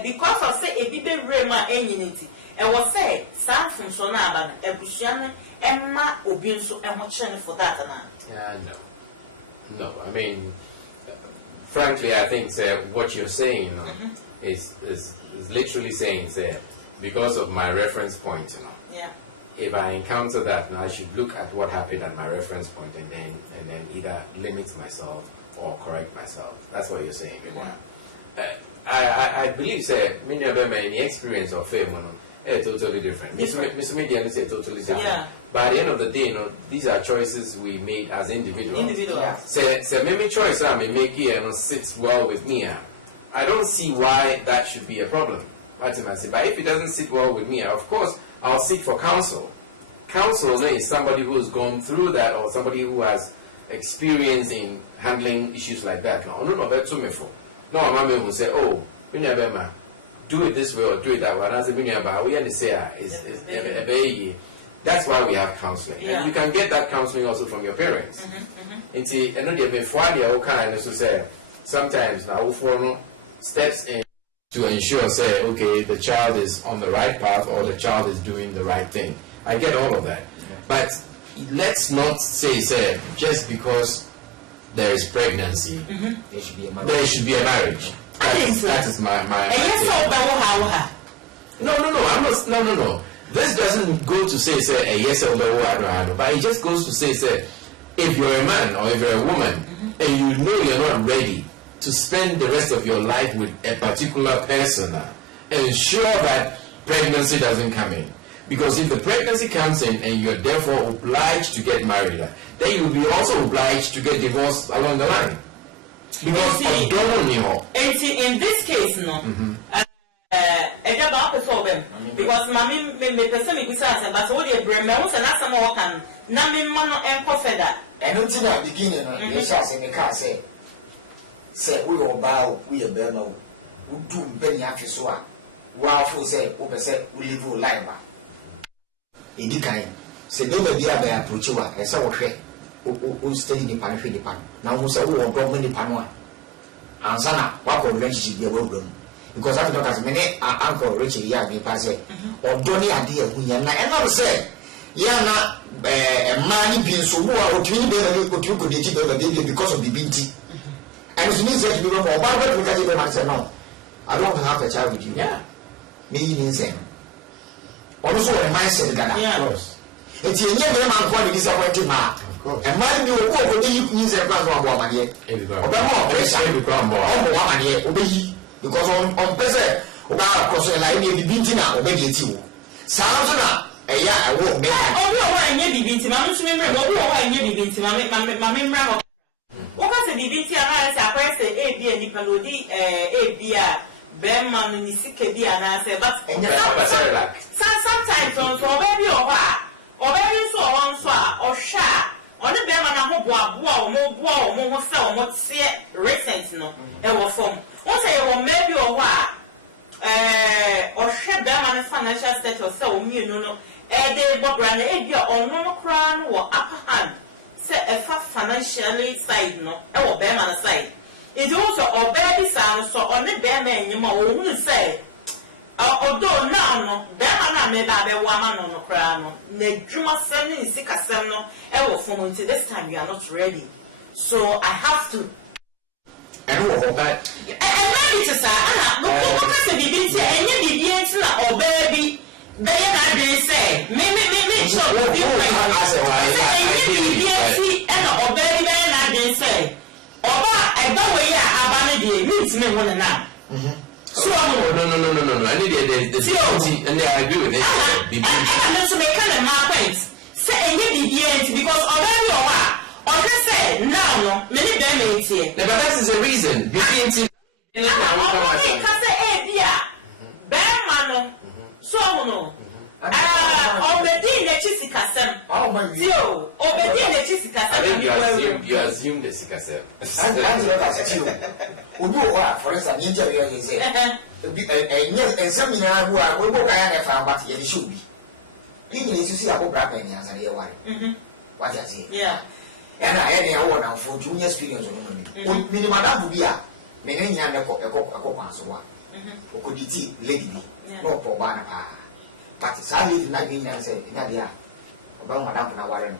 because of say ebi be rema enyi nti e wo say samfun so na aba na abusuan emma obi nso eho chene for that na yeah no I mean frankly, I think what you're saying is literally saying because of my reference point, yeah. If I encounter that, I should look at what happened at my reference point and then either limit myself or correct myself. That's what you're saying. I believe many of them any experience of fame totally different. Mr. Media is totally different. Yeah. But at the end of the day, these are choices we made as individuals. Yeah. So maybe choice I may make here sits well with me. I don't see why that should be a problem. But if it doesn't sit well with me, of course I'll seek for counsel. Counsel is somebody who has gone through that or somebody who has experience in handling issues like that. No, I'm not who say, oh, do it this way or do it that way. And I say, that's why we have counseling. Yeah. And you can get that counseling also from your parents. Sometimes now steps in to ensure, say, okay, the child is on the right path or the child is doing the right thing. I get all of that. Yeah. But let's not say, just because there is pregnancy, there should be a marriage. That is my No. This doesn't go to say a yes or no, but it just goes to say, if you're a man or if you're a woman and you know you're not ready to spend the rest of your life with a particular person, ensure that pregnancy doesn't come in. Because if the pregnancy comes in and you're therefore obliged to get married, then you'll be also obliged to get divorced along the line. Because in this case, because mommy may person me besides, but all the brain, I was an answer more can Nami Mano and Confeder. And until the beginning, yes, in the car say, we will bow, we are Berno, who do Benny Afiswa, while for say, we live live. In the kind, say, no, maybe I may approach you as our friend who study the pan, the pan. Now, who say, who are broken the pan one. And Sana, what convention be a well done. Because I talk as many uncle Richard Yagi pass or Donny idea who you and not say, Yana a man being so who are between the baby because of the binti. And it means that you know more about what we can even answer no. I don't have a child with you. Yeah. Me insane. Also a mindset that of course. It's a never man quality disappointed man. And mind you, what do you use a class of woman yet? Obey. Because on person about crossing line may be beaten out, obey you. Sounds I won't make any beating. I'm not remember why I need beating. My what was the beating? I press a B and Nipalodi, a beer, Berman, Nisiki, and I say, but sometimes on baby or baby so on swap or sharp. On the Berman, more sell, more see recent no, ever form. What say, or maybe or what? Or share Berman financial status, so you know, they Bob Brand, or no crown or upper hand. Say a financially side no, or Berman side. It's also or baby sound, so on the Berman, you more say. although now no bema na me ba be wama no no kra no na dwuma sem ni sika sem no e wo fom until this time you are not ready, so I have to and what but and maybe to say no ko ka se bibi ti enye bibi enti na obaby be ye na dey say me sure you enye bibi enti na obaby be na dey say oba eba we ya aba ne dey meet me won na so no. I need the difficulty, and I agree with it. And so make kind of my point. Say any deviant because already or just say no, many them here. But that is a reason. Deviant. So no. Obedi the chisikasem. Tio, obedi the chisikasem. You assume the sikasem. For instance, you say, and some in our who are we book I found, but it should be. You need to see about Bracken as a year one. What I say, yeah. And I had a one for junior experience on Minimada Bubia, many and a copa, so one. Or could it lady, no for one. But it's hardly not being answered in Nadia about Madame Nawaran.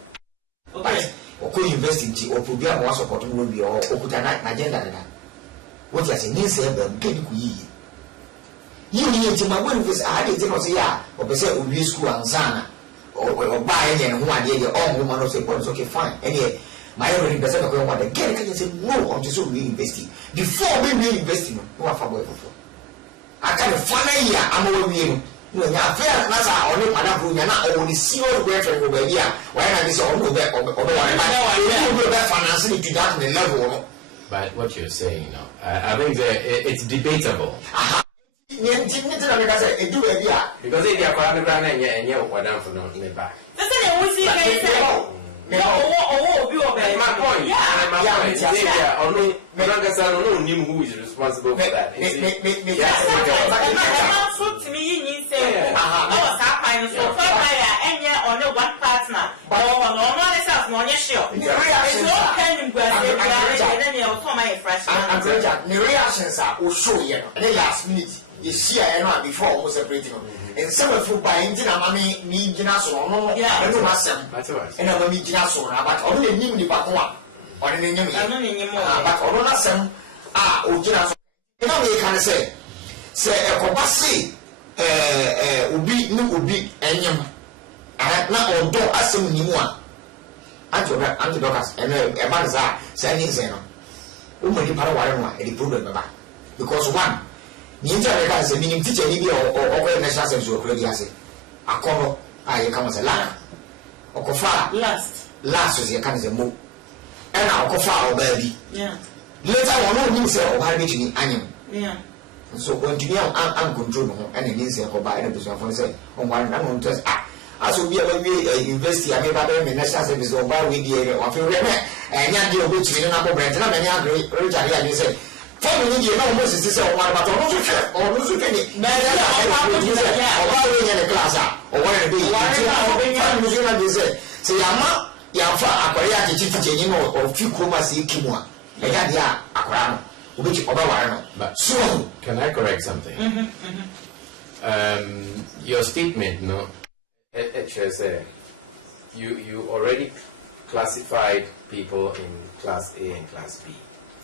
But or could invest in tea or put your more support will be or put an agenda. What you say, Nancy, but get you need to my one with I didn't say, yeah, or say, we school and Zana or buy any and one year, all woman of say, well, it's okay, fine. And yet, my own investment of what again, I can say, no, I'm just reinvesting. Before we reinvesting, what for? I can't find a year, I'm over no, ya fair nasa only madam na only serious girlfriend over here. Why not this all over financing to that level? But what you're saying, I think it's debatable. Because they are quite and you're what I'm for not in the back. My point. Yeah. Only Managasano knew who is responsible for that. To me, you say, I was happening so far and yet only one partner. Oh, no, not yourself, no, yes, sure. It's no kind of and then you'll come my fresh. The reactions are show you. And the last minute, you see, I know before almost separating. And some of you buying dinner, mommy, me, Ginaso, no, yeah, I know myself. And I'm a Ginaso, but only knew the back one. Or in the name, but all of them are Ginaso. You know, they can say, a Kobasi, ubi, and yam. I had not or do as some new one. Antidocus, and a man's saying, Zeno. Woman, the Paraguay, and the problem because one. Ninja regards a meaning teacher, or national sense of credit. A corner, I come as a lamb. Or Kofa, last was your kind of move. And our Kofa or baby. Yeah. Later on, no himself or having me, Annie. Yeah. So when you know, I'm controlling and it means a buy a business for say, on one and just as we invest, I may have a national service or buy with the or and yet you which we don't have a brand, and I'm great, you say. For me, you know, most is this or one, but almost you can class or what it is. Say, Yama, Yafa, Aquaria, Chitin, or few comas, Kimua, and Yadia, Aquano, which over. But soon, can I correct something? Your statement, no, it says you already classified people in class A and class B.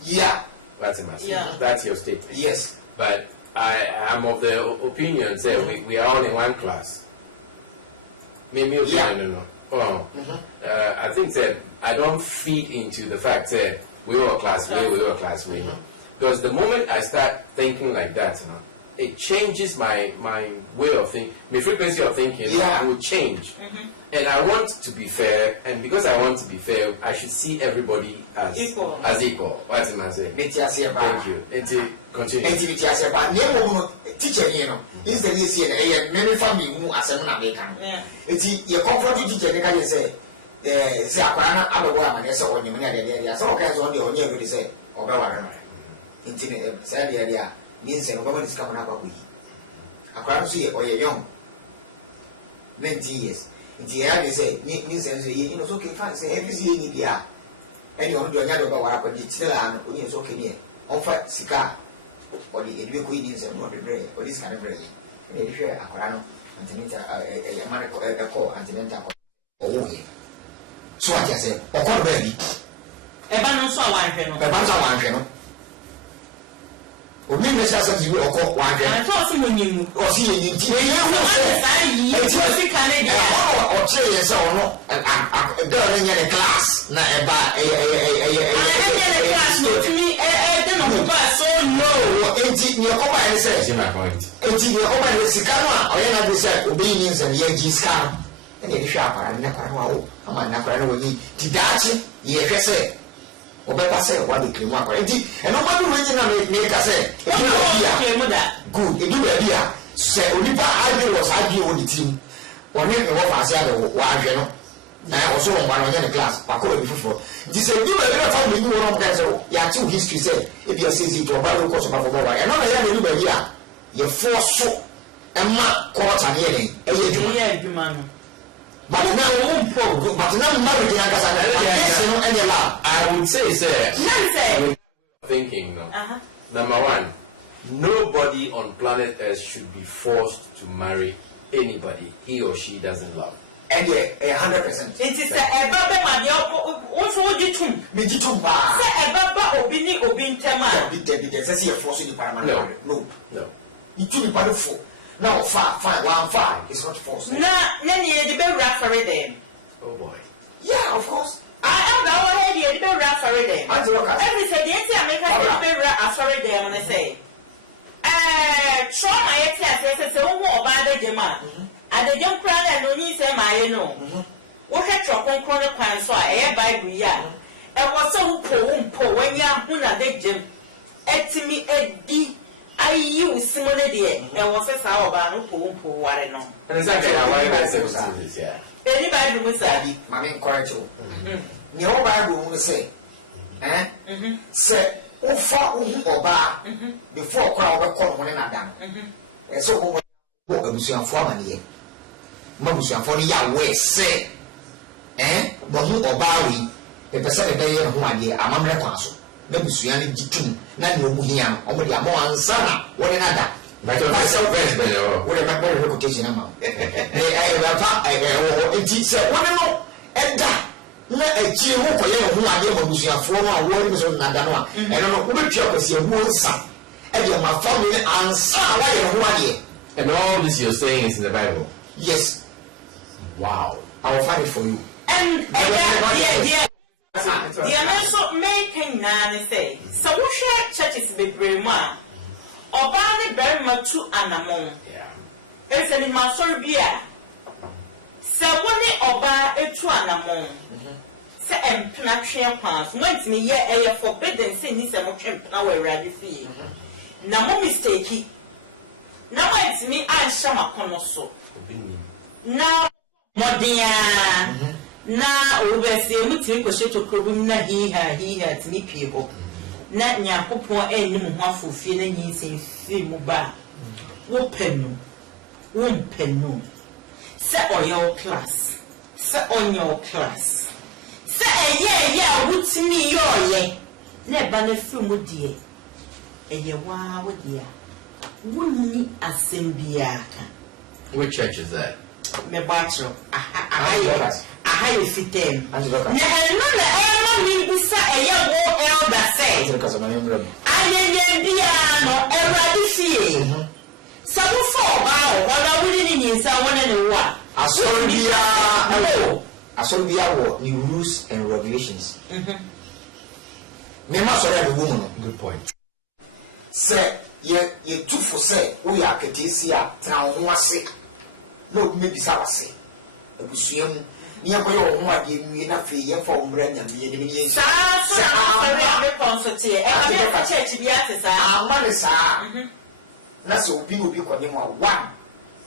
Yeah. That's a massive. Yeah. That's your statement. Yes. But I am of the opinion that we are all in one class. Maybe no. Oh. I think that I don't feed into the fact that we were class A, we were class B. Because the moment I start thinking like that, it changes my way of thinking. My frequency of thinking will change. And I want to be fair, and because I want to be fair, I should see everybody as equal. What am I saying? Thank you. Continue. Teacher, is the easy many family who are seven American. It's your comfort teacher, they can say, Sakrana, Abawa, and so on your money, so kinds on the only say, or Bawa. Intimate, sad idea, means and woman is coming up with a crowd see or you're young 20 years. The idea say, means you know, okay, fine, say every year, and you want to another about what it's still an okay here. Offer cigar or the education is not the brain or this kind of brain. if you are Corano, Antonita, a Marco, a co, Antonita, oh, so I just say, or call baby. A banner so one. O mi mesa sa ti o ko wa je. So so mo nyimu. O si yin ti. E ya wo se. E ti o si kan dia. O che ye se ono. Do re nya the class na e ba the class no to me de no ba so no. E ti ni ko ba ni se. See my point. E ti ni ko ba ni sika no a o ye na be se obi ni nse ye ji sika. E ni hwa para ni kwa wa o. Ama na kwa no ni ti dachi ye hwe se. Obeka say what the claim akwa enti eno ma du wenyi na me ka say good e do be bia say onipa age was age on the team oni e wo fa say ade wa ahwe no na o so won ba no the class pa ko be fufuro nti say du be be fa me ni won ka say ya ti history say e bia say to ba ro ko so pa for ba eno na ya na du be bia ye force emma ko ta ne ye edwuma no. But now, I would say, sir, thinking, no. Number one, nobody on planet Earth should be forced to marry anybody he or she doesn't love. And 100%. It is a baba madio. Also, you too. Me too. Say a baba obin tema. Be says you're forcing the paramount. No. You too be part of four. Now, 5 is not forced. Nah, Nanny, the bell rap for them. Oh boy. Yeah, of course. I am the whole head, the bell rap for them. Every say, the American bell rap for them, when I say. Show my excess, so more about the Gemma. And the young crowd and no need say, my no. What had your own corner pan so I by Bria. And was so poor when you are Huna de Jim. Etimi Eddie. I use similar dear, and was a sour ban who what no. And exactly how I say this, yeah. Anybody will say, my main corrector. No Bible will say, say, oh, far or bar before crowd call one another. And so, what a museum for money. Mamusian for the Yahweh say, but who or Barry, the percent day and 1 year, I'm a council. Na busuani jitum na no muhiam omo dia mo ansana woni nada but myself best be o we make better reputation am enti se woni no eda na achi ho koye ho ade ma busuafo no a woni me so nada no a eno no we betwa kwasi hu nsa e dia ma family ansa wa ye ho ade. And all this you're saying is in the Bible? Yes. Wow. I will find it for you. And yeah. The American making nane say, so we share churches be brema. Obani very much to anamon. It's an immature beer. So when oba a to anamon. Say and penatria pass. Once me ye a forbidden sin is a motion power ready fee. No mistake. Now it's me and Shama Conoso. Now, Modia. Na obese mutimi kwhye tokobum na he had me people na nyakopon enim ho afofie na nyinsen fi mu ba wo penu se oyo class se onyo class se eye wutimi yoye na ba na fi mu die eye wa wo dia wonni asembia ka. Which church is that? Me batro aha you fit them na no me bisa eye wo elder say ayeye bia no everybody fie sabu for ba o wala wuri ni nsa wona ne wo asorobia wo new rules and regulations. Me ma so ya wo mu no. Good point. Say ye tu for say wo ya ketesia tra ho ase no me bisa wase ebusuam ni akoyo ho ade nwie na fe ye fa ombra nya me ye ni sa be consultate e ka be church bi atesa amane sa na so obi kwani mo one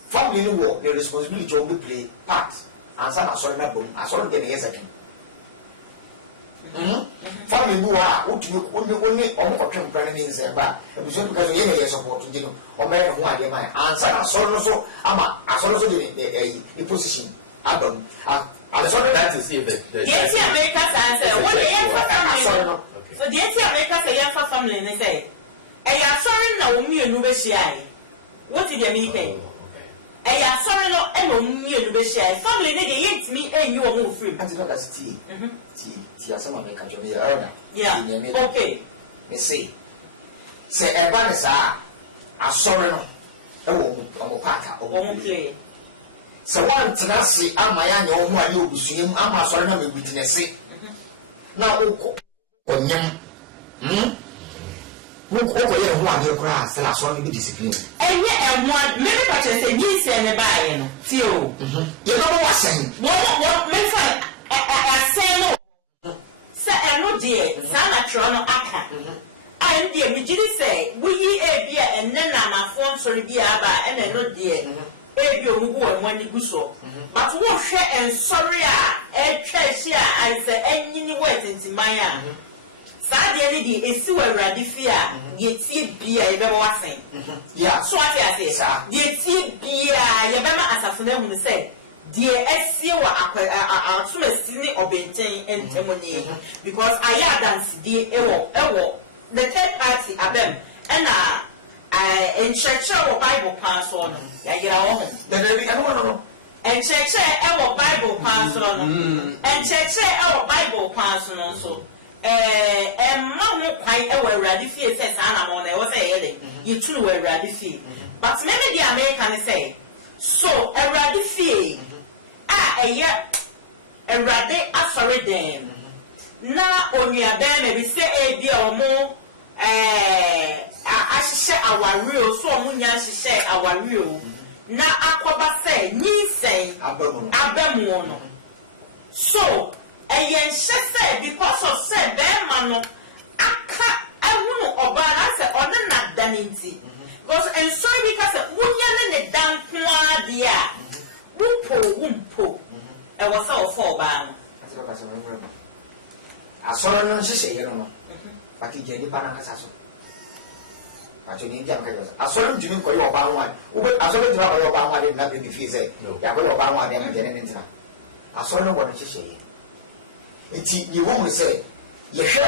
family ni wo the responsibility to be play part ansa na so na bom asoro de ne yesakin family ni wa utumi oni omukotwe mpana ni nse ba ebusuam because ye na ye support ndi no o me ho ade mai ansa na so no so ama asoro so the position Adam, I was trying to see if the America answer. What the family? So the America say for family, they say, "I am sorry, no, me and Nubeshia." What did you mean? Eya sorry no eno mmienu be share. Family ne dey yet me enyi wo mo free. Anti no that's tea. Tea asama me ka jo me elder. Yeah. Okay. Me say eba ne sa asori no e wo omo paka omo play. So one tenasi ama ya nya omo aye obusuem ama asori na me butinese. Na onyam Woko ye ho ade kura se la so be discipline. Enye emwa me be pa che se nyi se ne ba ye no. Ti o. Ye no wa sen. Wo me fa asen no. Se eno de sa na tro no aka. Ai de me gidi se wo yi e bia enne na mafo nsori bia ba ene no de e bia omugu wo nwani guso. But wo hwe ensori a e twa hye a ai se enyini wo etintiman a. Sadia ni di esi wa awurade fi a ye tie bia ye be wasen yeah so ati ase ye tie bia ye be ma asafo na hu se die esi wa atom esi ni obenten entemoni because aya dance die ewo the third party abem na in church or Bible pass on ya gira wo ho no and church ewo Bible pass on and church ewo Bible pass on so ma ho kwan e wa awurade fie se sa na mo na e wo se ye de you tunu wa awurade fie but maybe the American say so awurade fie eye awurade asori dem na onua dem me bi se e bi o mo ahihye awario so o mo nya ahihye awario na akoba se nyinsen abamu no so ayen shese because of say be man no aka ehunu oba na say one na daninti because and so because wunya ne dan kwa dia wumpo e was all for ba no asoro no shese ye no pati je ni pa na kasa so acho ni dia ka yo asoro ntumi ko yo oba nwa ube asoro jira ko yo oba nwa de na be fi say ya ko yo oba nwa de ma je ne ntina asoro no bo no shese ye enti ye wo mo se ye hwe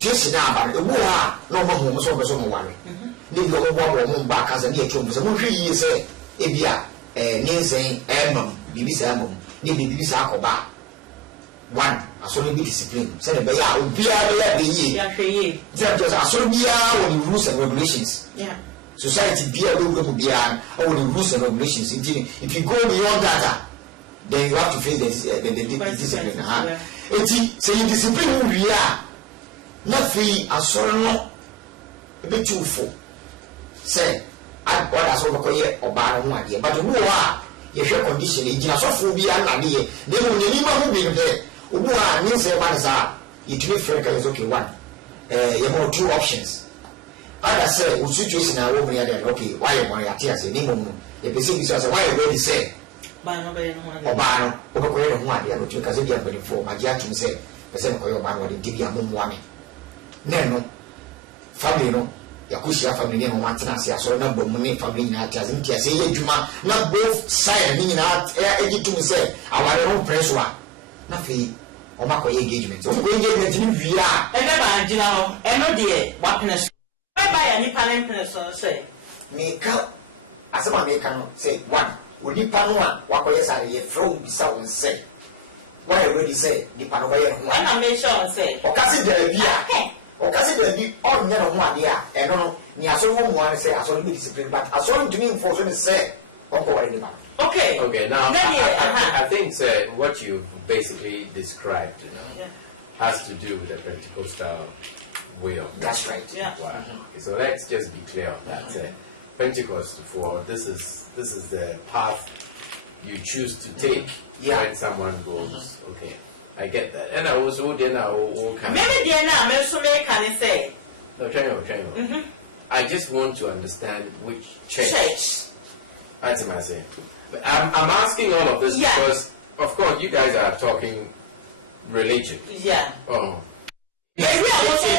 Jesi na aba e wo a na o ma ho mo so be so mo ware ni bi o bo mo ba ka se ni e twom se mo hwe yi se e bia nyensen emam bibi sa emam ni bibi sa akoba one asoro bi discipline se ne be ya obi a be ya be yi ya hwe yi just asoro bia wo the rules and regulations society bia we go bia o the rules and regulations if you go beyond that then you have to face the discipline eti say you discipline we are na fi asoro no be tufo say what as we call ye oba no ade but wo a ye hwe condition e gina sofo bi anade ye na mu ni ma hu bi de obu a ni say ba sa you to be frank is okay one you have two options other say we situation na wo me ade okay why you want ya tia say ni mo e be say say why you ready say ba no be no oba no wo ko ye no ade no to ka say dia body for ma gia tum say be say ko ye oba no de dia mo mo ame neno family no yakushia family no wantena se asoro na bomu ne family na atiaze ntiase ye djuma na both side ni na egitum se aware no pressure na fe o ma ko engagement o ko engagement ni via e be ba njina ho e no de wapness e ba ya ni panel so say me ka asema me ka no say one oni pa no a wakoye sare ye from bisa won say why already say di pa no ye ho na me sure say o ka se da bia o ka se da bi on nya no ho ade a e no ni asoro mo mo say asoro be discipline but asoro to me enforce when say on ko ware ni ba okay now I think what you basically described has to do with the Pentecostal way of that's right wow. Okay, so let's just be clear on that Pentecost for this is the path you choose to take when someone goes okay I get that and I was then I will kind maybe then I so make can say no train I just want to understand which church that's what I say but I'm asking all of this because of course you guys are talking religion maybe I was in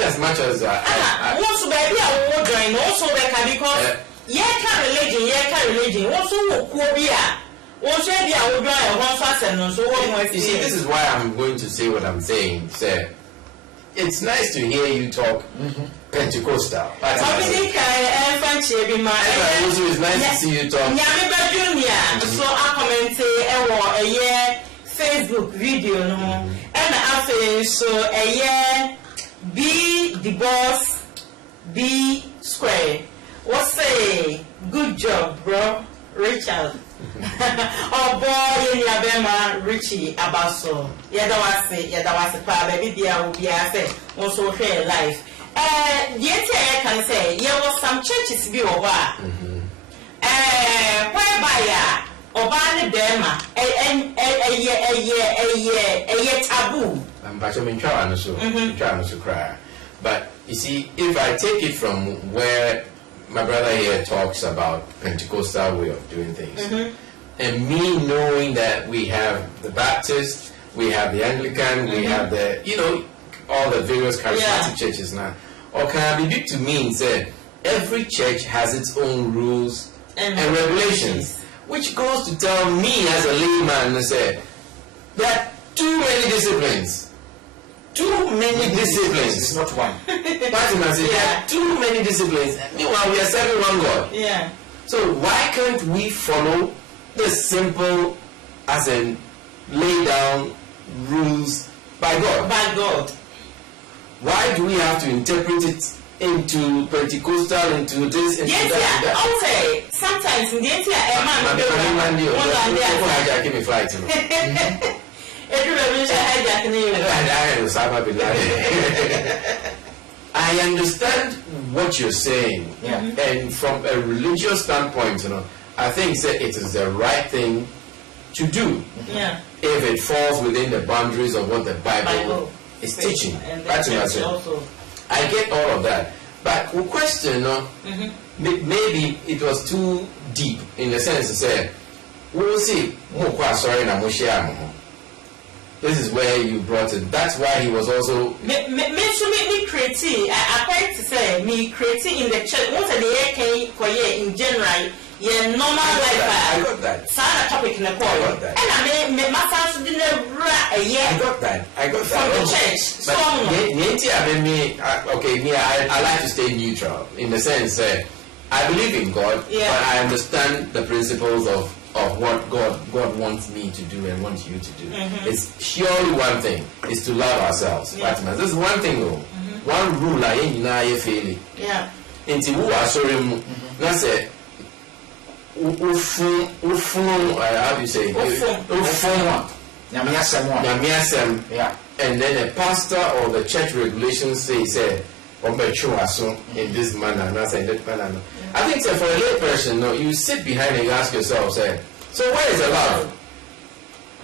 as much as also baby I will join also because religion also you see this is why I'm going to say what I'm saying say it's nice to hear you talk Pentecostal. It's nice to see you talk. So I comment Facebook video and after so be the boss, be square. What's say? Good job, bro, Richard. Oh boy, in Yabema, Richie Abaso. Yadawase, baby, dear, will be say, also share life. Yet I can say, there was some churches be over. Whereby Obana Dema, a taboo. But I'm trying to cry. But you see, if I take it from where my brother here talks about Pentecostal way of doing things, and me knowing that we have the Baptist, we have the Anglican, we have the, all the various charismatic churches now. Or can I be big to me and say, every church has its own rules and regulations, which goes to tell me as a layman and say, there are too many disciplines. Too many disciplines. It's not one. There are too many disciplines. Meanwhile, we are serving one God. Yeah. So why can't we follow the simple, as in lay down rules by God? By God. Why do we have to interpret it into Pentecostal, into this, into that? Okay. Sometimes in the I understand what you're saying, and from a religious standpoint, I think it is the right thing to do. Yeah. If it falls within the boundaries of what the Bible is teaching. That's what I get all of that. But the question, maybe it was too deep in the sense to say, we'll see. This is where you brought it. That's why he was also. Me creating. I quite to say me creating in the church. What are the in general? Yeah, normal life. I got that. Sana topic in the call. I got that. And I mean, my son's didn't a year. I got that. From the church. So I like to stay neutral in the sense that I believe in God, but I understand the principles of what God wants me to do and wants you to do. It's purely one thing, is to love ourselves. This is one thing though. One rule I ain't fail. Yeah. Into who are sorry, that's it. How do you say? And then a pastor or the church regulations say in this manner, not in that manner. I think for a lay person, you sit behind and you ask yourself, so where is the love?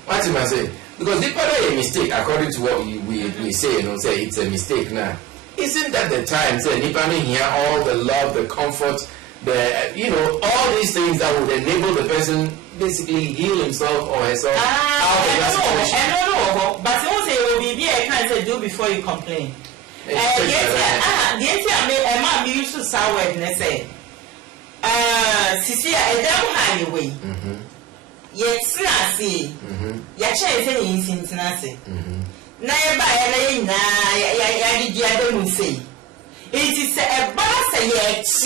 What am I saying? Because if there is a mistake, according to what we say, say it's a mistake now. Isn't that the time? Say, here all the love, the comfort, all these things that would enable the person basically heal himself or herself out of that situation. But you say it will be a kind of do before you complain. Yes, I used to sour and say, Cecilia, I don't have your way. Yes, I see. Your chance in Cincinnati. Never, I don't say. It is a boss, yes,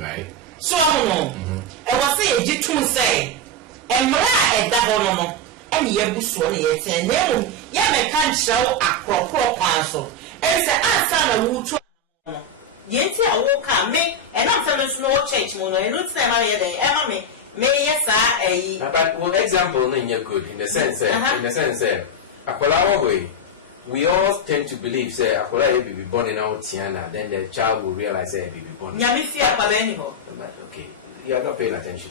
right. So, I was saying, you say, and Mara double and Yabuswan, yes, and then Yama can't show a crop parcel. And say, I son of Wutu. Yet, I will come, make and not tell us no change, Mono, and not say, Maria, ever me. May yes, but one example, then you're good in the sense, we all tend to believe, say, Akola be born in our Tiana, then the child will realize, say, be born. Okay, you are not paying attention.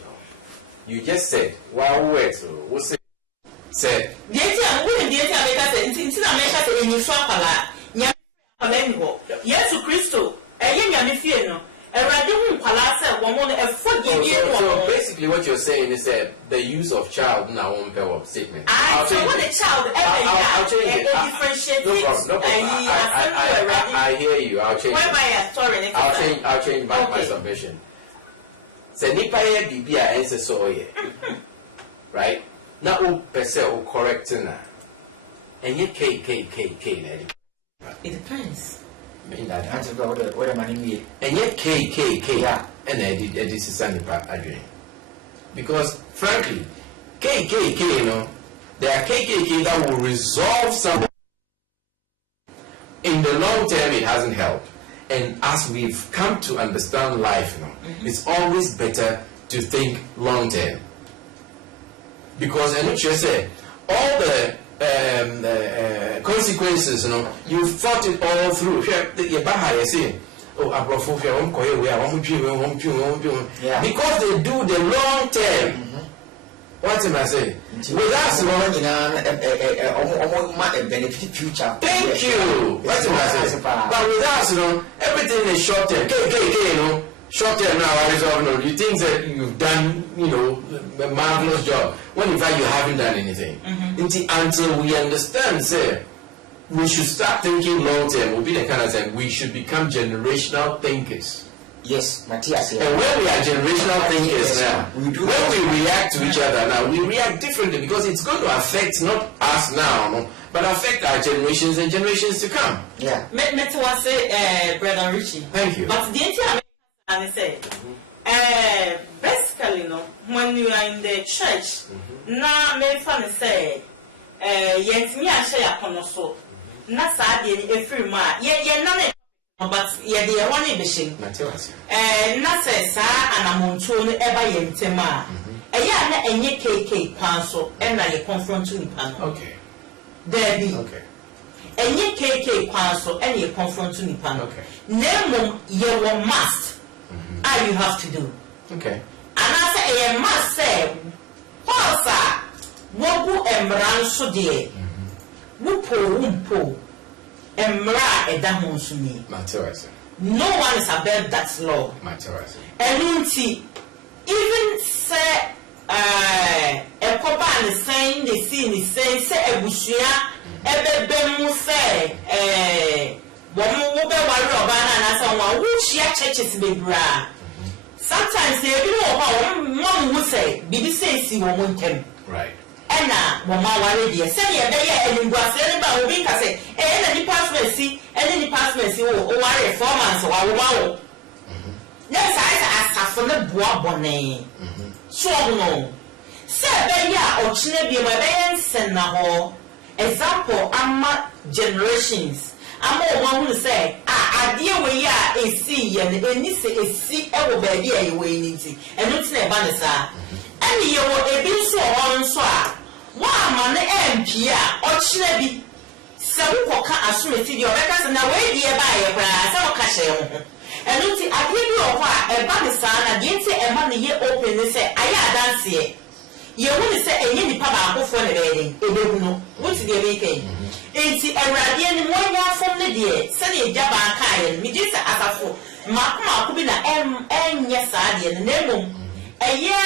You just said, wow, words, who said, yes, Christo, so basically what you're saying is that the use of child in our own pair of statement. I'll change it. No problem. I hear you. I'll change it. I'll change my submission. Se nipa ye bibia ense so ye. Right? Na o pese o correct na. And yet K. It depends. Mean that. What am I doing? And yet K. Yeah. And this is Sunday. Because frankly, K, you know, there are KKK that will resolve something. In the long term, it hasn't helped. And as we've come to understand life, you know, it's always better to think long term. Because, and you say, all the consequences, you know, you thought it all through. Because they do the long term. What am I saying? With us, benefit future. Thank you. What am I saying? But with us, you know, everything is short term. You know, short term now. You think that you've done, you know, a marvelous job when in fact you haven't done anything. Until we understand, say, we should start thinking long term. Will be the kind of thing we should become generational thinkers. Yes, Matthias. And when we are generational thinkers now, when we react to each other now, we react differently because it's going to affect not us now, but affect our generations and generations to come. Yeah. Say, Brother Richie. Thank you. But the entire I say, basically, you know, when you are in the church, now me fan say, yet me I share a konoso, na sa de every ma, ye none. But yeah, the one in the shing. Not say, sir, and I'm on tune ever yentema. A yana and ye KK panso, and I confront to the panel. Okay. There be. Okay. And ye KK panso, and ye confront to the panel. Okay. Name ye one must. All you have to do. Okay. And I say, ye must say, Paul, sir, wobu embran so dear. Wumpo. Emra edahonsumi. No one is above that law. Enunti, even say ekoba ni saying the scene is saying say ebushia ebebemu say womu wo be wari oba na na say won wo shia churches bebra. Sometimes they do know who say bibi say si wo ntem. Right. Ena mama wale die se ye be ye eningwase ne ba obi ka se na ni passport si ni passport si o ware 4 months wa wo wo yes I asafo ne boa bone so no se be ye o chine bi ma be ensen na ho example ama generations ama o hu say ade we ya esi ye ne eni se esi e wo ba bi e we ni ti enu ti na ba ne sa ani ye wo ebi nso on nso a wa ma ne MP a o chire bi se wo koka asometi di obeka se na we di e ba ye bra se wo ka hye ho enu ti ade bi o ho a e ba ne sa na de nti e ma ne ye open ne se aya dance ye wo ne se enye nipa ba akofo ne be den e be hu no wo ti de be kai enti awrade ni mo nya fom ne de se ne ja ba ka ye mi di se asafo ma bi na enye sa de ne nemom eye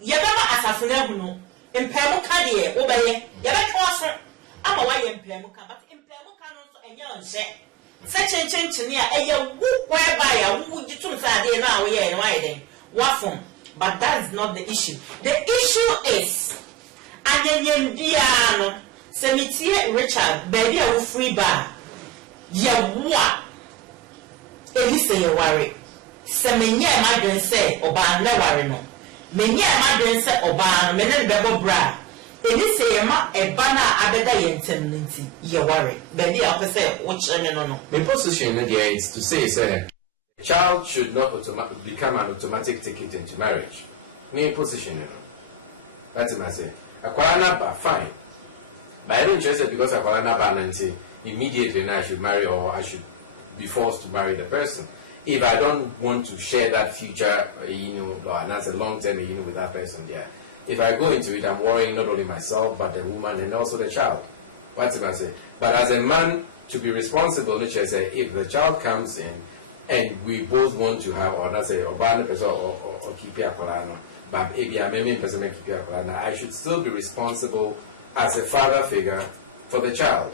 yabama asafo na hu no mpemu ka de wo be ye yabetwa so ama wa ye mpemu ka but mpemu ka no so enye onse se chenchenchini a eye wu whereby ya wu gitum sa de na wo ye no wa ye den wafom. But that is not the issue. The issue is anyanyemdia no semitie Richard baby a wo free bar ye wo a ebi se ye ware se menye madwen se oba na ware no menye madwen se oba no menen bebo bra eni se ye ma eba na abeda ye ntem nti ye ware baby a ko se wo chene no my position there is to say a child should not become an automatic ticket into marriage. My position, that's what I say. Akwala ba fine, but I don't just say because akwala ba nanti immediately now I should marry or I should be forced to marry the person. If I don't want to share that future, or that's a long term, with that person, yeah. If I go into it, I'm worrying not only myself but the woman and also the child. What's what I say? But as a man, to be responsible, let's just say if the child comes in. And we both want to have, or that's a urban person or keep your colana, but if you are maybe person keep your colana, I should still be responsible as a father figure for the child.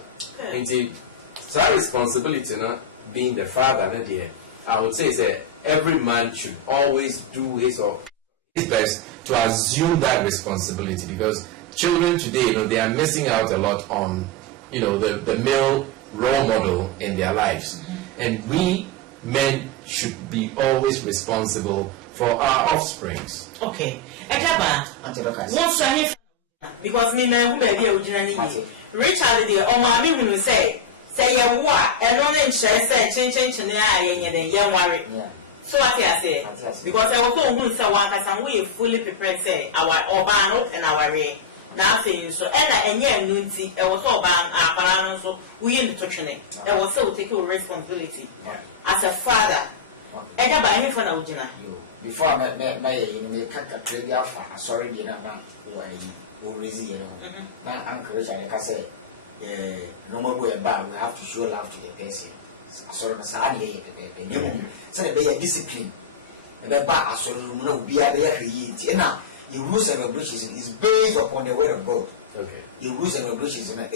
Indeed, so our responsibility, not being the father, not dear, I would say that every man should always do his or his best to assume that responsibility because children today, they are missing out a lot on the male role model in their lives. And we men should be always responsible for our offsprings. Okay. Ekaba. Because me na baby ujina Richard the omami hunu say ye wa eno ne nche say chin yen worry. So what I say because I was so hunu say one person we fully prepared say our oban and our way. Now saying so and enye nunti e was oban apara so we in the twene. E was so take responsibility as a father. Ekaba any for na ujina. Before I trade sorry, now Uncle Richard say, no more way about we have to show love to the person. Sorry, a discipline. And the bar, so no be there. Now, your rules and regulations is based upon the word of God. Okay. Your rules and regulations in a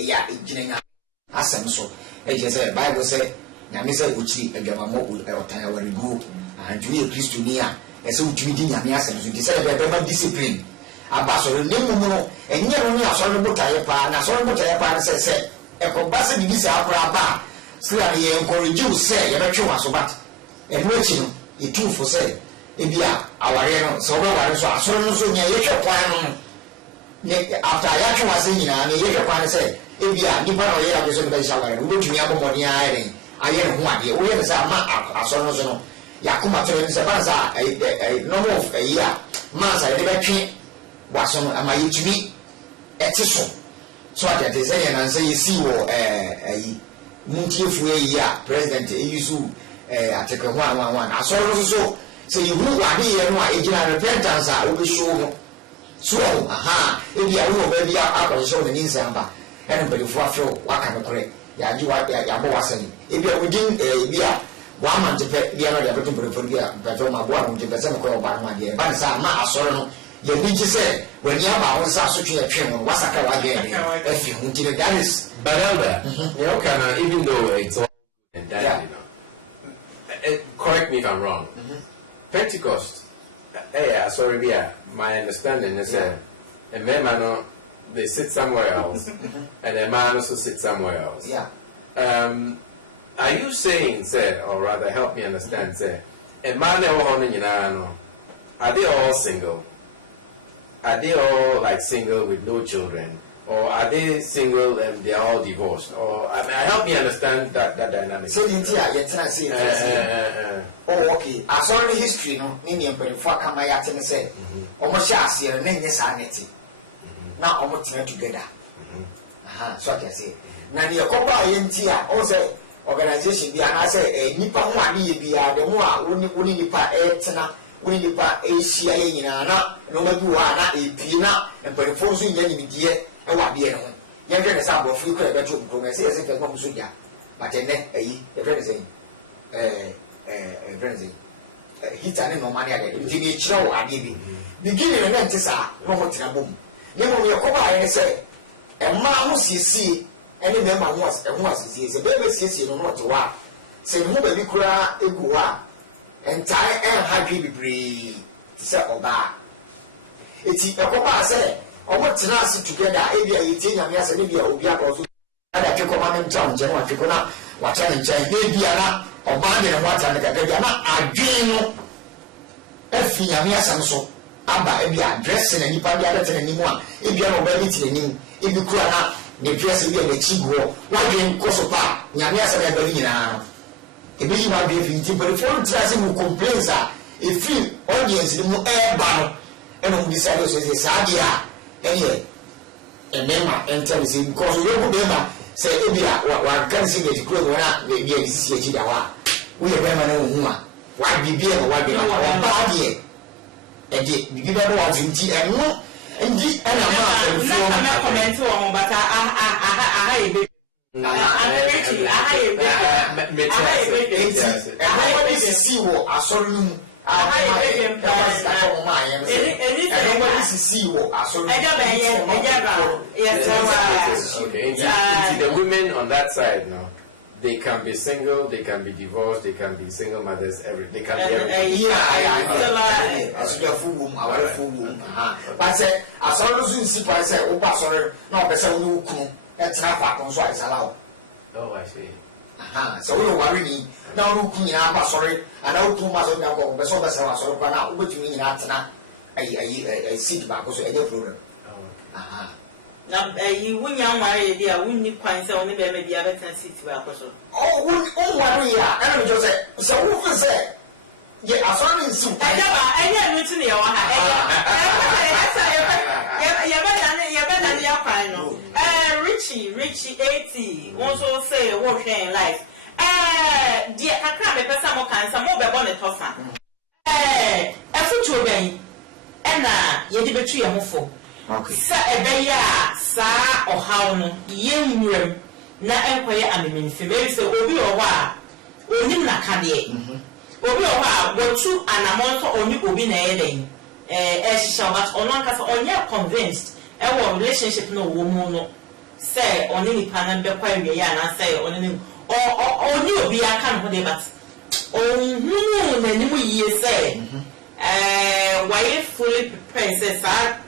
so. As you say, Bible say, Namisa Uchi, and Gamamo will go and to be a Christian. So to be Yamias, you decided to discipline. Ambassador Nimuno, and you only a sort of Mutayapa, and a sort of Mutayapa said, a compassion in this opera, Slightly encourage you, say, you're not sure so bad. And watching it too for say, India, our so so near your plan. After I actually was saying, and your plan said, India, Nippon or Yah is on the shower, we go to Yamonia, I am one, we have a son. Yakuma Sabaza, a number of a year, Massa, a little was on my UTV at Tisso. So I can say, and say, you see, a Muntifu, President Yusu, Article 111. I saw also say, you who are here, no agent repentance, I will be sure. So, aha, if you are maybe out of the show the Ninsamba, and before I feel what can correct. Ya, you are Yaboasan. If you are within a year. One month to pay the other to but my one to the same call by my dear. But Ma Sorno, you need to say, when you have our such a trim, what's a car again? If you want to that is. But Elder, even though it's all and that, correct me if I'm wrong. Pentecost, sorry, my understanding is a man, they sit somewhere else, and a man also sits somewhere else. Yeah. Are you saying, sir, or rather help me understand, sir, a man are they all single? Are they all like single with no children? Or are they single and they are all divorced? Or help me understand that dynamic. So oh, okay. I saw the history, no, Indian, but before come my yacht and say, almost shas here, and then yes, sanity. Now almost together. So I can say. Now, the Copa also. Organization be and I say a nipa one be the more only nipa etna, only nipa Asia no maybe one a pina and performing any dear and what be a home. Younger than some of you could have to say as if a mom suya, but a neck a friend a friend. He's an no money again. You need to know I give beginning and then this are no more boom. Never will come by and say, a man who see. Any member was a baby says you know what to what. Say, who baby cry a gua and tie and happy be brave. Say, Oba. It's a copa say, or what's an together, Abia, eating and yes, and Abia will be up also. And I took a man in town, General Tricona, what I enjoy, Abia, or Bandi and what I got, I dream. If you are so, Abba, Abia, dressing and you probably other anymore. If you are baby to the new, if you cry. The dress will be a cheap war. Why didn't Kosopa? Yamias and Berlina. A big one be but the foreign tracing will complain, sir. A free audience in the air bar and on the side of the Sadia. Anyway, a member enter the same because we will member say, Ebia, what can see the clothes when I may be a CHD. We have a woman. Why be beer or why be a bad year? And the giver was in tea and no. Indeed, and I'm comment on, but I see what I saw you. The women on that side now. They can be single, they can be divorced, they can be single mothers, they can be everything. As you are full womb, our full womb. But I say, as long as you see, I say, oh, sorry, no, but so you come. That's not what console is allowed. Oh, I see. So we worry me now. Looking at sorry, and I too much of the so that's how I sort of now, which you mean that's not a seat back also a program. Now, you wouldn't marry a dear, wouldn't you find so many baby other than seats back also? Oh, worry, I don't just say, so who will say? Yeah, I saw him soon. I never knew to me. Richie 80 also say work in life. Dear, I can't be some more kind, some more on the top. A foot again, and you did betray a mofo. Okay, Sir, a bear, sir, or how no, young room, na empire, I mean, female, so Obi or wa, only na candy. Obi or wa, what you and a month or you will be nailed. As shall but on one cast on your convinced, our relationship no woman. Say on any panel be quite and say on any or you be a can of but oh then you say why fully prepared says that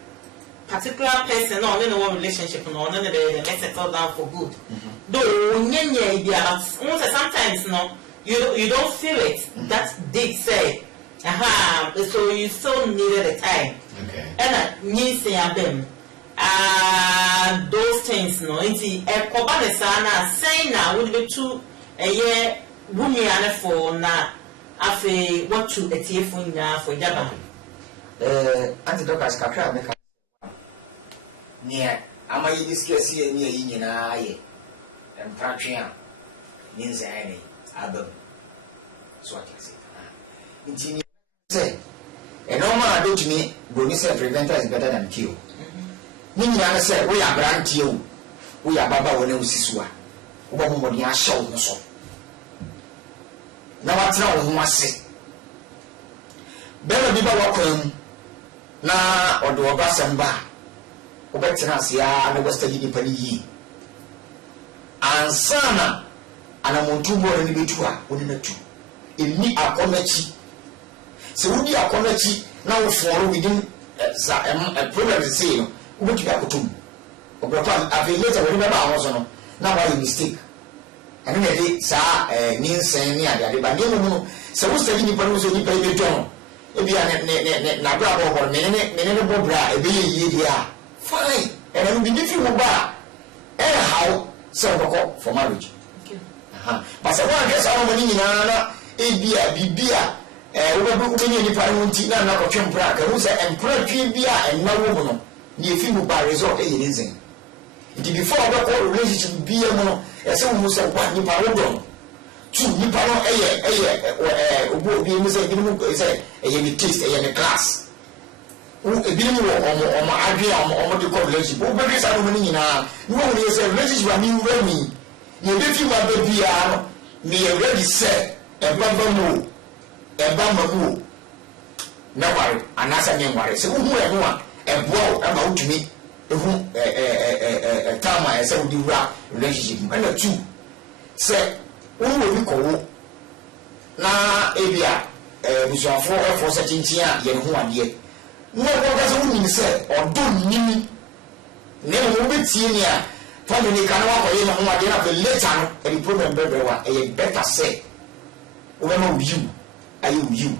particular person on any one relationship on any day they settle down for good. Though sometimes no you don't feel it. That did say so you still needed a time. Okay. And you say them. Those things no nti ekoba ne sana saying na would be too a year wumi ane for na afi what to etiefo nya for jaba anti doctors kakra make near ama yi discuss here near yi nyina ye empatry a means any abam so what you say nti say a normal do to me boni say preventer is better than cure. Nina said, we are brand you. We are Baba when you see Sua. Woman, you are show no so. Now, what's now who must say? Better be welcome now or do a bass and bar. Obetansia and the Western Union. And Sana and a Montumo and Bitua within the two. In me, a comedy. So, would be a comedy now for within a program the same. Which you have to do. Or later, remember also now why you mistake. And then they say, means saying, yeah, but no, so who's telling you, but also you pay the job. If you are not bravo or minute, Bobra, a year, fine, and I will be different bar. Anyhow, so for marriage. But so I guess our money in Anna, a beer. Any parent, not a chamber, who's an emperor, beer, and no woman. Ni fi mu ba result e yinzen nti before the whole relationship be a mono e se mu se kwa ni pa wodon two ni pa no obo bi mu se bi mu se e ni taste e ni class u e bi ni wo omo adwe omo de relationship o be sa no ni nyina ni wo ni se relationship ami wura mi ni be fi ma be bia no me e ready say e baba mu na ware anasa nye ware se wo hu e no a ebow ama utumi ehu tama ese udi wura relationship and two say won wo bi kowo na ebia busuafo efo se chinchin a ye ho ade no wo ga so woni se odo nyimi ne mo betie ni a family kan wa ko ye no ho ade na be later no e the problem be wa e better say wo ma you ayi you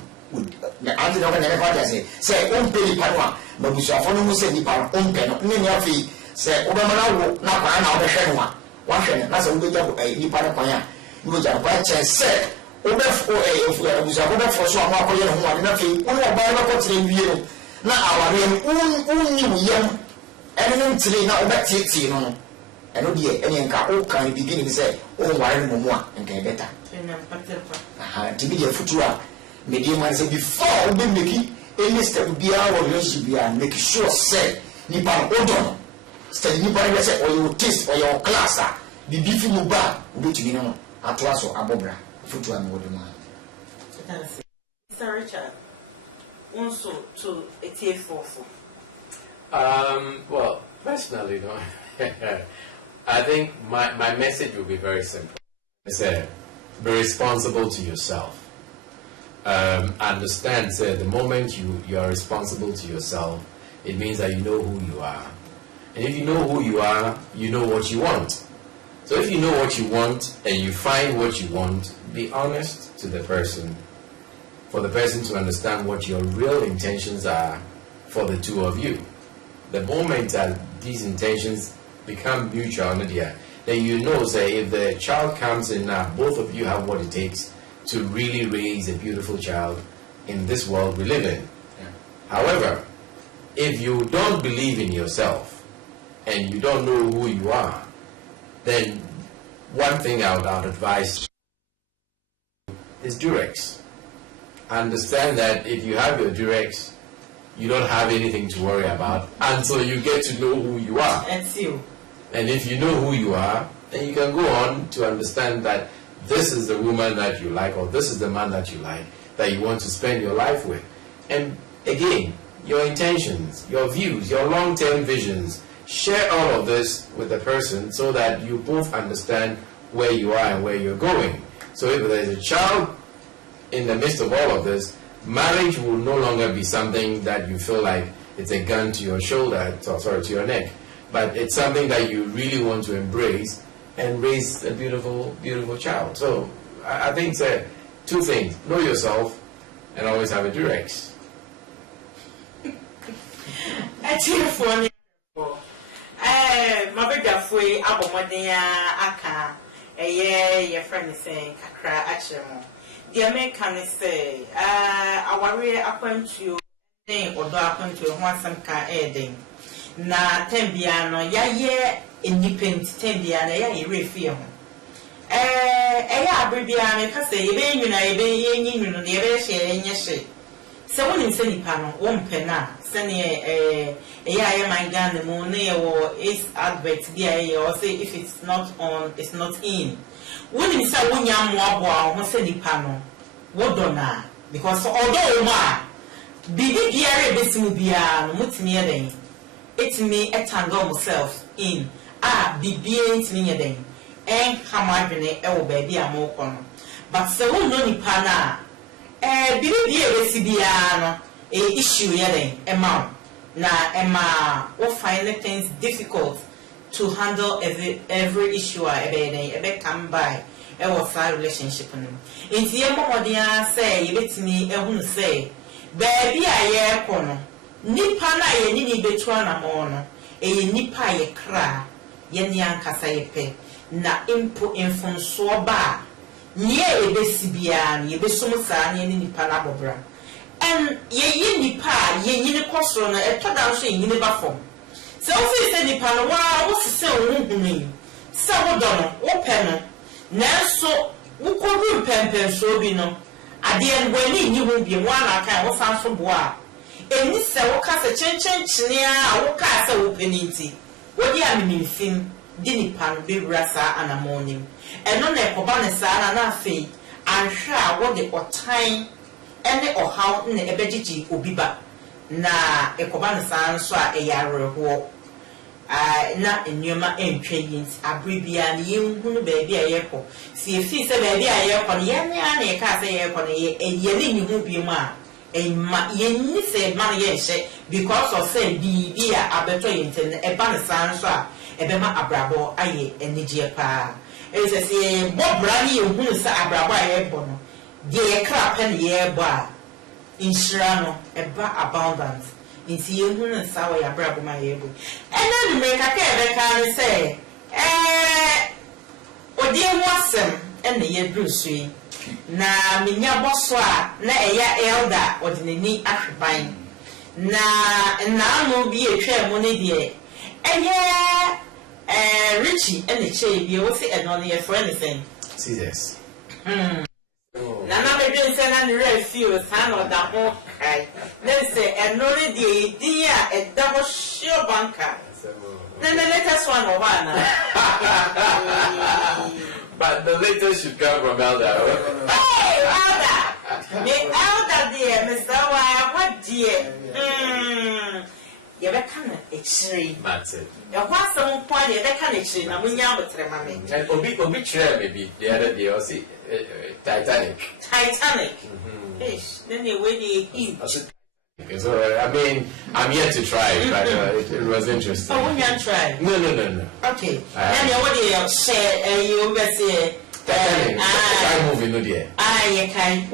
na anti no ka ne ka say on pay panwa but we shall follow Musa di Paro, Unpen, Ninafi, say, Obamana, not by now the Shenwa. One Shen, that's a good job, a Nipana, you would have quite said, Obef, if we shall go for some more, one nothing, one of Bible in view. Now our name, young, and today now back to you know. And no dear, any kind beginning to say, oh, why no more, and get better. To be a futura, medium man say before we make any step be our relationship and make sure say nipa odon stay nipa say or your taste or your class the beef you ba obi to no atoaso abobra futu am wodi ma Mr. Richard also to ATF4 well personally no I think my message will be very simple. Say be responsible to yourself. Understand, say, the moment you are responsible to yourself, it means that you know who you are. And if you know who you are, you know what you want. So if you know what you want and you find what you want, be honest to the person, for the person to understand what your real intentions are for the two of you. The moment that these intentions become mutual, then you know, say, if the child comes in now, both of you have what it takes to really raise a beautiful child in this world we live in. Yeah. However, if you don't believe in yourself and you don't know who you are, then one thing I would advise is Durex. Understand that if you have your Durex, you don't have anything to worry about until you get to know who you are. That's you. And if you know who you are, then you can go on to understand that this is the woman that you like, or this is the man that you like, that you want to spend your life with. And again, your intentions, your views, your long-term visions, share all of this with the person so that you both understand where you are and where you're going. So if there's a child in the midst of all of this, marriage will no longer be something that you feel like it's a gun to your shoulder, to your neck, but it's something that you really want to embrace and raise a beautiful, beautiful child. So I think two things: know yourself and always have a Durex. Mabegafwe abomodia aka your friend is saying kakra achemo. The American say aware appoint you or do appoint you one some car adding. Na tembiano ya ye independent tembiano ya refio. Abribiano can say, you know, you the share in your shape. So when in Senny Pano, one penna, Senny a my gun, the moon or is advert, or say if it's not on, it's not in. When in say one young wabwa, Senny Pano, what dona, because although ma, Bibi Pierre Bessimubia, Mutinier, it's me a tango myself in. Bibi ain't me a day. And Hamadine, oh baby, I'm more but so no nipana. Bibi Recibiano, a issue yelling, Emma. Now, Emma, will find things difficult to handle every issue a bit come by a side relationship. In the Modia say, you let me a say, baby, I corner. Nipana, ye nini betwana mono, a nipa ye cra, yenyan casayepe. Na impo infon so ba nye ebesibian ye besomusa ne nipa na bobra en ye nipa ye nyine kosoro na etoda so nyine ba fom se o fi se nipa no wa wo se ohunhuni se wo do no wo pe no na so wo kodu pempen so bi no ade en wani nyi hu bi wo na kan wo fa so bo a eni se wo ka se chenchen chine a wo ka se wo peninti wo di amimfim Dini pan be rasa and a morning. And on a cobanesa and a fee, and sure what the or time any or how in a bedgy ubiba. Na a cobanesa so a yarrow walk. Not in Yuma and trains, a brebian, you who baby a yako. See if he's a baby a yakon, yan a cast a yakon, a yelling you be ma. A yen say money yes, because of say be a better intent, a banasa. Ebema abrabo aye enije pa ese se bo brani ehunu sa abrabo aye bo no de ye kra pen ye bo a inshira no eba abundance nti ehunu sa wa abrabo ma ye bo ena me ka ka ebe ka ni se odi enwasem ena ye drusui na minya boso a na eya elder odinani ahweban na no bi etwa mu ne de eye Richie and the chain, you will see another for anything. See this. Nana be send and real few son or the whole cry. Let's say another the idea a double sure banker. Then the latest one over but the latest should come from Elder. Hey, Elder! The Elder dear, Mr. Wire, what dear? You can a tree. That's it. You want some point, you can a tree. Now, we know what's remaining. And Obi chair, maybe the other day, or see Titanic. Titanic. Fish, then you will eat. So, I mean, I'm yet to try it, but it was interesting. Oh, when you try? No. Okay. Then what do you say? You say, I move in the you can.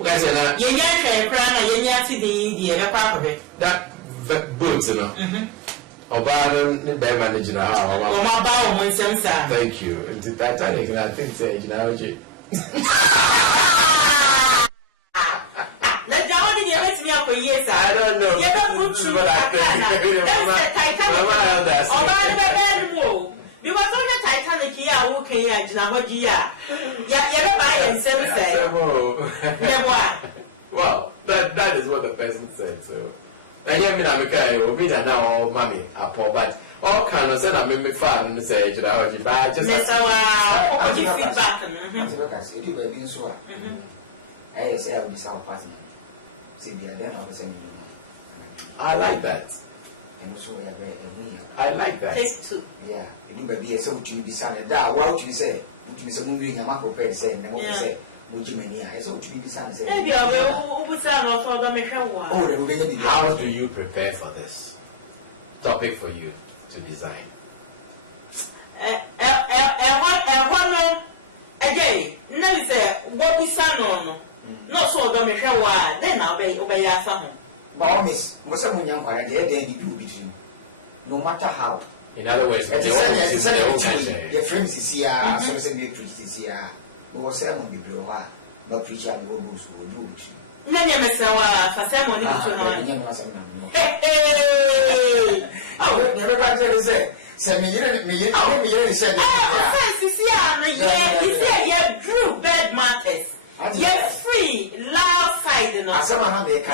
That boots, you know. Obama, they manage now. Thank you. The Titanic, I think, say, you know, yes, I don't know. You don't put through that's the Titanic. Because on the Titanic here, okay, well, that is what the person said. So, and you mean I'm now, mommy, but all kind of said I made me fun and say, you know, just feedback. I like that. I like that. Taste too. Yeah, you be so to be sounded that. What you say? You say, moving a macro pay say, and what you say, Mujimania, so to be sounded. How do you prepare for this topic for you to design? Again, now what we sound on. Not so don't make sure why, then I'll obey our son. But miss, was someone young where they do between. No matter how. In other words, your friends is here, so send me preach this year. We will say, won't be blue, but preacher will do so. None of us for ceremony. Oh, everybody say, send me, said, yeah, Drew bed matters. You're free, loud side, you know.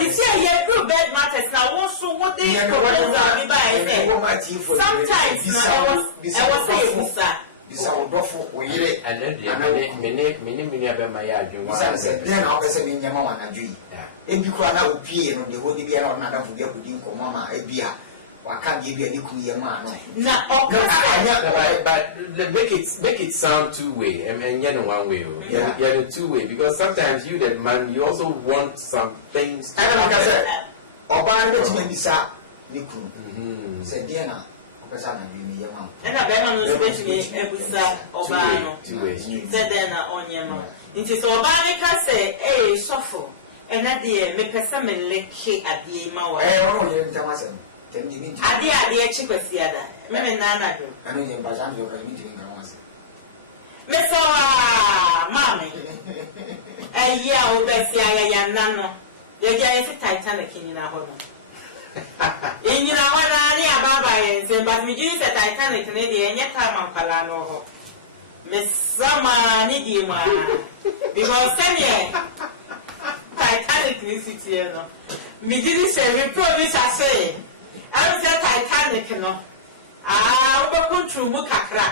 You see, you're good bed matters now. Also, what they propose are we buy. Sometimes, I was saying, and then many of my yard, you want to say, then I'll say, if you cry out, P and the whole be another for your pudding, Mama, a beer. I can't give you any clear man. But make it sound two-way. I mean, you know, one way. Yeah, two-way. Because sometimes you, that man, you also want some things. And like I said, Obama, let me be sat. Said Diana, Opasana, you know, and I bet I'm going to be Obama. Said then on your mouth. It is Obama can say, eh, suffer. And at the end, make a summon lick at the mouth. Adia chickens the other. Maybe Nana. I know you're Bazan, you're meeting once. Miss Mammy. A year old Bessia, Nano. You're getting Titanic in our home. In your near Baba, but we use a Titanic in any time on Palano. Miss Sama Nidima. Because 10 years Titanic is here. Me didn't say, we promise I say. I'm the Titanic, no. We're going to Mukakra.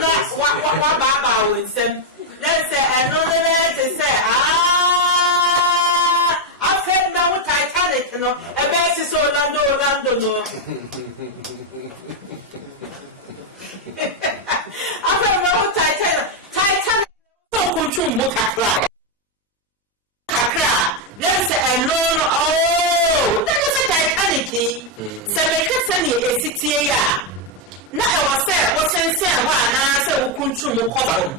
Not what Baba will send. Let's say, another to say, I've said now Titanic, no. A best is Orlando, no. I've said now Titanic, don't go to Mukakra. Let's say,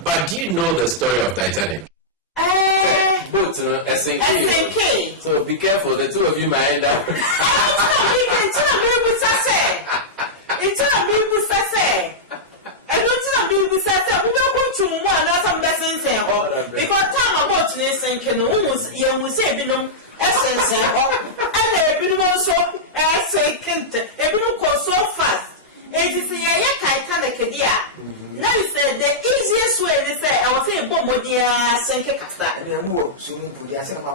But do you know the story of Titanic? Both SNK. So be careful, the two of you might end up. Because time about this and can almost you say, you know, essence and also second, everyone goes so fast. It is a Titanic idea. Now you say the easiest way they say, I will say, Bomodia, Senke Casta. Swimming pool, yes, and no.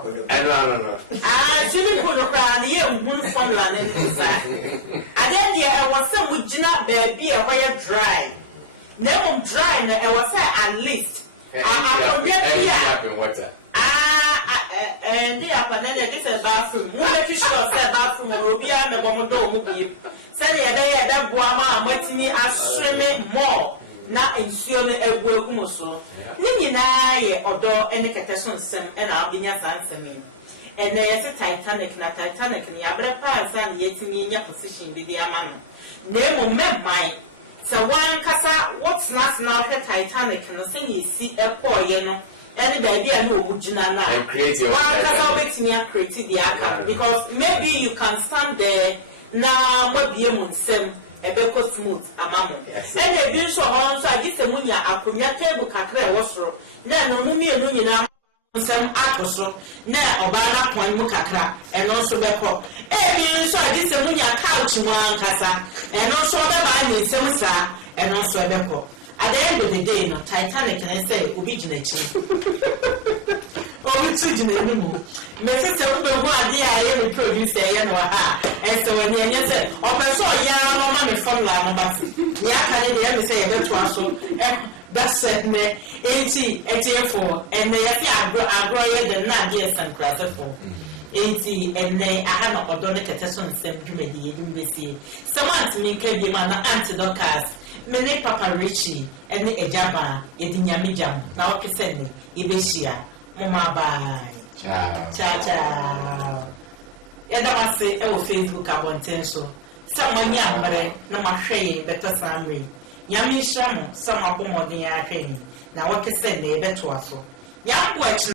Swimming pool around the moon from London. And then I was some would not be a wire dry. Never dry, I was at least. I water. And the upper then this is bathroom. Who make sure that bathroom will be on the Bomodo. Say that Buama, waiting me as swimming more. Not in Sione a Wokumoso. Nina, or door any catastrophe, and I'll be your answer me. and there's a Titanic na Titanic ni abre pa san yetimi nya position bi dia ma no nemo memmai so one kasa what's not now the Titanic no say ni si ekoye no any baby and no mujina na and create your one kasa wetimi create the account because maybe you can stand there na mo bie mu nsem ebeko smooth amamo and e bi so on so agise munya akonya table kakra e wosoro na no mu mienu nyina nsem atoso na oba na pon mu kakra e no so beko e bi so agise munya couch mu ankasa e no so be ba ni nsem sa e no so beko at the end of the day no Titanic can say obi gina chi obi tu gina ni mu me se se wo be ho ade a ye me producer ye no ha e so woni enye se o pe so ya no ma me formula no ba ya ka ne de me se ye beto aso that's it me for and they agro ye the na de sankra for and they aha no odo ne kete so nsem dwumadi ye dum besie samant mi nka bi ma na antidocas me ne Papa Richie and the ejaba ye di nyame jam na o kese ne ye behia mama bye ciao ya da wase e wo Facebook abonten so samanya amre na mahwe beto samre nyame hia mo sama bomodin ya hwani na wo kese ne beto aso ya bo